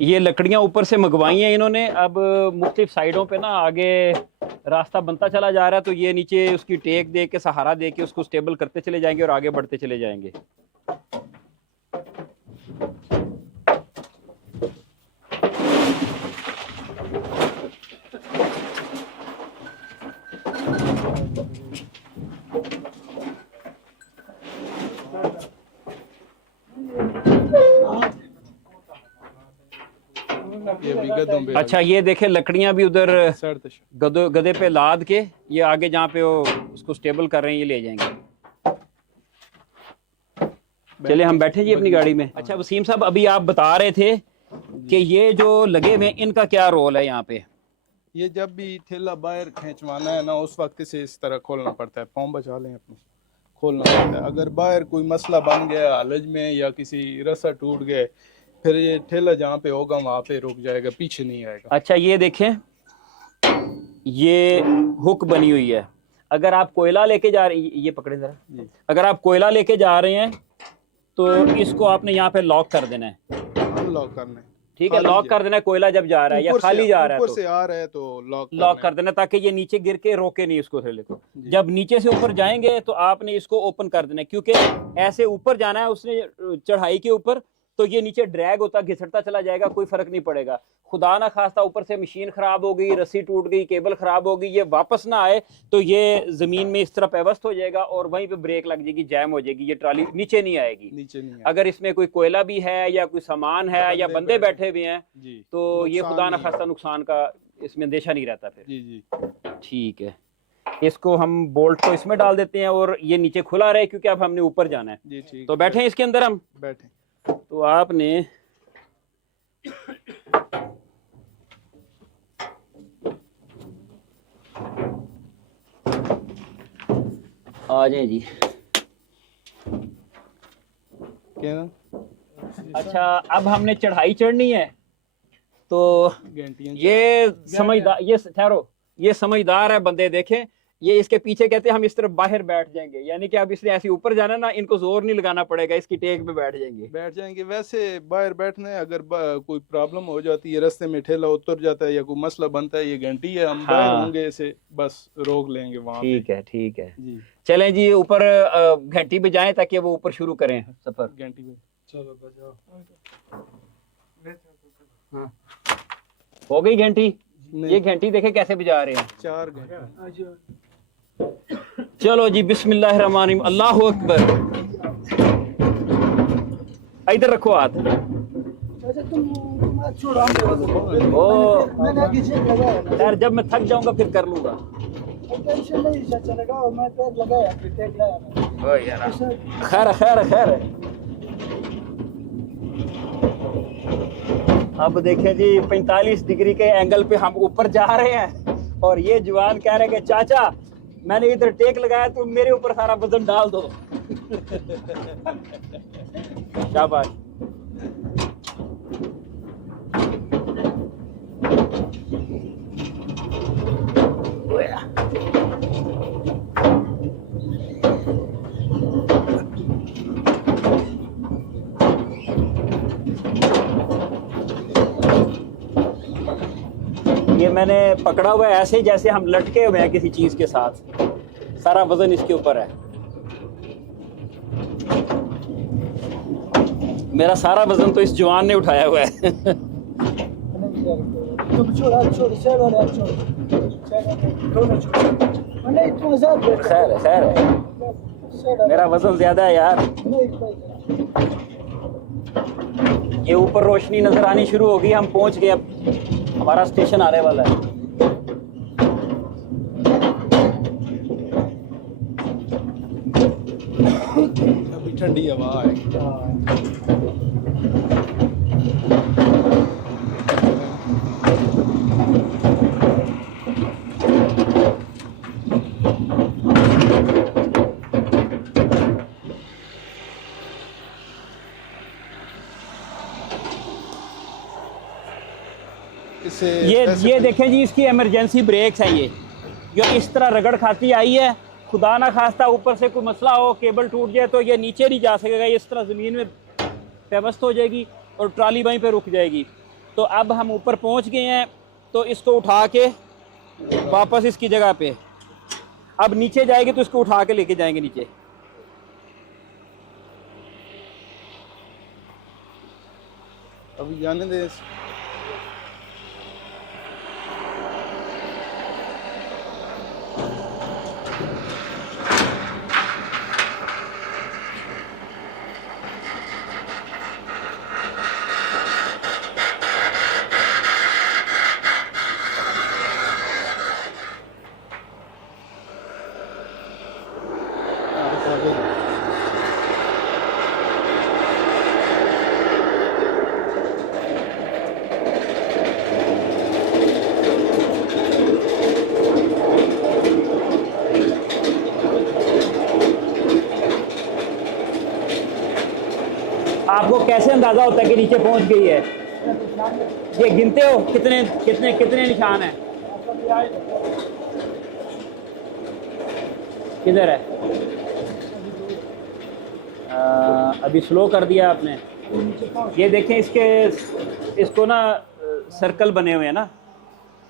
ये लकड़ियां ऊपर से मंगवाई हैं इन्होंने। अब मुख्तलिफ साइडों पे ना आगे रास्ता बनता चला जा रहा है, तो ये नीचे उसकी टेक दे के, सहारा दे के उसको स्टेबल करते चले जाएंगे और आगे बढ़ते चले जाएंगे। ये भी गद्दों पे। अच्छा ये देखे लकड़ियां भी उधर सर तश। गदे पे लाद के ये आगे जहाँ पे वो उसको स्टेबल कर रहे हैं ये ले जाएंगे। चलिए हम बैठे जी अपनी गाड़ी में। अच्छा वसीम साहब अभी आप बता रहे थे कि ये जो लगे हुए इनका क्या रोल है यहाँ पे? ये जब भी ठेला बाहर खींचवाना है ना, उस वक्त से इस तरह खोलना पड़ता है। पाँव बचा लें अपने, खोलना पड़ता है। अगर बाहर कोई मसला बन गया हालज में या किसी रस्सा टूट गए, फिर ये ठेला जहाँ पे होगा वहाँ पे रुक जाएगा, पीछे नहीं आएगा। अच्छा ये देखें, ये हुक बनी हुई है। अगर आप कोयला लेके जा रहे, ये पकड़े जरा। अगर आप कोयला लेके जा रहे हैं तो इसको आपने यहाँ पे लॉक कर देना है। लॉक करना है, ठीक है, लॉक कर देना है। कोयला जब जा रहा है या खाली जा रहा है ऊपर से आ रहा है तो लॉक कर देना, ताकि ये नीचे गिर के रोके नहीं उसको ठेले को। जब नीचे से ऊपर जाएंगे तो आपने इसको ओपन कर देना है, क्योंकि ऐसे ऊपर जाना है उसने चढ़ाई के ऊपर, तो ये नीचे ड्रैग होता घिसटता चला जाएगा, कोई फर्क नहीं पड़ेगा। खुदा ना खास्ता ऊपर से मशीन खराब हो गई, रस्सी टूट गई, केबल खराब हो गई, ये वापस ना आए तो ये जमीन में इस तरह पेवस्त हो जाएगा और वहीं पे ब्रेक लग जाएगी, जैम हो जाएगी, ये ट्राली नीचे नहीं आएगी। नीचे नहीं अगर इसमें कोई कोयला भी है या कोई सामान है या बंदे बैठे हुए हैं तो ये खुदा ना खास्ता नुकसान का इसमें अंदेशा नहीं रहता फिर। जी ठीक है, इसको हम बोल्ट को इसमें डाल देते हैं और ये नीचे खुला रहे क्योंकि अब हमने ऊपर जाना है। जी ठीक। तो बैठे इसके अंदर हम बैठे। तो आपने आ जाए जी। क्या? अच्छा अब हमने चढ़ाई चढ़नी है तो ये समझदार, ये ठहरो, ये समझदार है बंदे। देखें ये इसके पीछे कहते हैं हम इस तरफ बाहर बैठ जाएंगे, यानी कि अब इसने ऐसे ऊपर जाना ना, इनको जोर नहीं लगाना पड़ेगा, इसकी टेक पे बैठ जाएंगे। वैसे बाहर बैठने अगर कोई प्रॉब्लम हो जाती है, रास्ते में ठेला उतर जाता है या कोई मसला बनता है, ये घंटी है, हम बाहर होंगे इसे बस रोक लेंगे वहाँ। ठीक है ठीक है जी। चलें जी ऊपर घंटी पे जाएं ताकि वो ऊपर शुरू करें सफर। घंटी पे चलो बजाओ। हाँ हो गई घंटी। ये घंटी देखे कैसे बजा रहे हैं, 4 घंटे। चलो जी बिस्मिल्लाहिर्रहमानिर्रहीम, अल्लाहु अकबर। इधर रखो हाथ। अच्छा तुम हाथ छोड़ो, हम ओ मैंने आगे चेक लगाया। यार जब मैं थक जाऊंगा फिर कर लूंगा। टेंशन नहीं, चाचा लगाओ, मैं पैर लगाया, फिर टेक लगाया। ओ यार खैर खैर खैर। अब देखें जी 45 डिग्री के एंगल पे हम ऊपर जा रहे हैं और ये जवान कह रहे हैं कि चाचा मैंने इधर टेक लगाया, तुम मेरे ऊपर सारा वजन डाल दो। शाबाश। ये मैंने पकड़ा हुआ है ऐसे जैसे हम लटके हुए हैं किसी चीज के साथ, सारा वजन इसके ऊपर है। मेरा सारा वजन तो इस जवान ने उठाया हुआ है। तुम छोड़, छोड़, साइड वाले छोड़, दोनों छोड़। नहीं इतना ज्यादा। खैर है खैर है, मेरा वजन ज्यादा है यार। ये ऊपर रोशनी नजर आनी शुरू होगी, हम पहुंच गए, अब हमारा स्टेशन आने वाला है। अभी ठंडी हवा आएगी। ये देखें जी, इसकी इमरजेंसी ब्रेक्स हैं ये, जो इस तरह रगड़ खाती आई है। खुदा ना खास्ता ऊपर से कोई मसला हो, केबल टूट जाए तो ये नीचे नहीं जा सकेगा, ये इस तरह ज़मीन में पेवस्त हो जाएगी और ट्राली वहीं पे रुक जाएगी। तो अब हम ऊपर पहुंच गए हैं, तो इसको उठा के वापस इसकी जगह पे, अब नीचे जाएगी तो इसको उठा के लेके जाएंगे नीचे। अभी जाने दे। आपको कैसे अंदाजा होता है कि नीचे पहुंच गई है? ये गिनते हो कितने कितने कितने निशान हैं? किधर है? अभी स्लो कर दिया आपने। ये देखें, इसको ना सर्कल बने हुए हैं ना,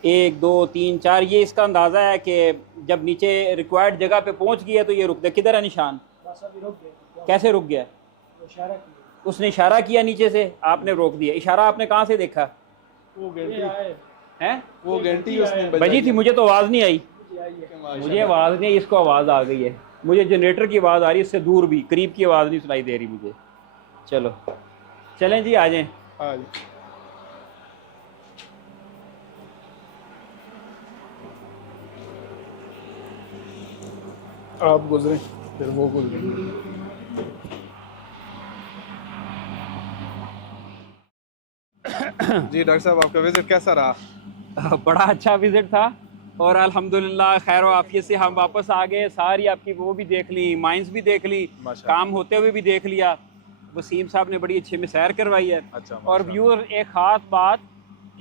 1 2 3 4। ये इसका अंदाज़ा है कि जब नीचे रिक्वायर्ड जगह पे पहुंच गया तो ये रुक गया। किधर है निशान? कैसे रुक गया? उसने इशारा किया नीचे से, आपने रोक दिया। इशारा आपने कहाँ से देखा? वो घंटी हैं? वो घंटी उसने बजी थी, मुझे तो आवाज़ नहीं आई। मुझे आवाज़ नहीं आई, इसको आवाज़ आ गई है। मुझे जनरेटर की आवाज़ आ रही है, इससे दूर भी, करीब की आवाज़ नहीं सुनाई दे रही मुझे। चलो चलें जी, आ जाएं। आप गुजरे फिर वो गुजरे। जी डॉक्टर साहब, आपका विजिट कैसा रहा? बड़ा अच्छा विजिट था और अल्हम्दुलिल्लाह खैर आफियत से हम वापस आ गए। सारी आपकी वो भी देख ली, माइंस भी देख ली, काम होते हुए भी देख लिया। वसीम साहब ने बड़ी अच्छी में सैर करवाई है। और व्यूअर, एक ख़ास बात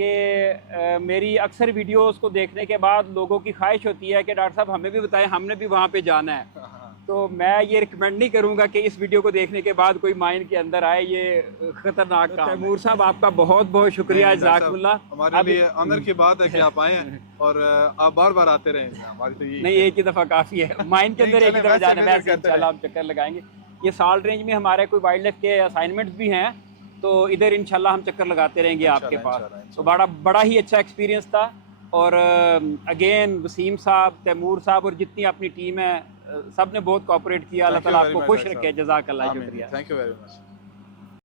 कि मेरी अक्सर वीडियोस को देखने के बाद लोगों की ख्वाहिश होती है कि डॉक्टर साहब हमें भी बताएं, हमने भी वहाँ पे जाना है। तो मैं ये रिकमेंड नहीं करूँगा कि इस वीडियो को देखने के बाद कोई माइंड के अंदर आए, ये ख़तरनाक काम। तैमूर साहब, आपका बहुत बहुत शुक्रिया, जज़ाकल्लाह। हमारे लिए ऑनर की बात है कि आप आए हैं और आप बार बार आते रहें। हमारी तो नहीं, एक ही दफ़ा काफ़ी है, माइंड के अंदर एक ही दफ़ा जाने में इंशाल्लाह हम चक्कर लगाएंगे। ये साल्ट रेंज में हमारे कोई वाइल्ड लाइफ के असाइनमेंट्स भी हैं, तो इधर इंशाल्लाह हम चक्कर लगाते रहेंगे आपके पास। तो बड़ा ही अच्छा एक्सपीरियंस था। और अगेन वसीम साहब, तैमूर साहब और जितनी अपनी टीम है, सब ने बहुत कोऑपरेट किया। अल्लाह ताला आपको खुश रखे। जज़ाकल्लाह, शुक्रिया। Thank you very much.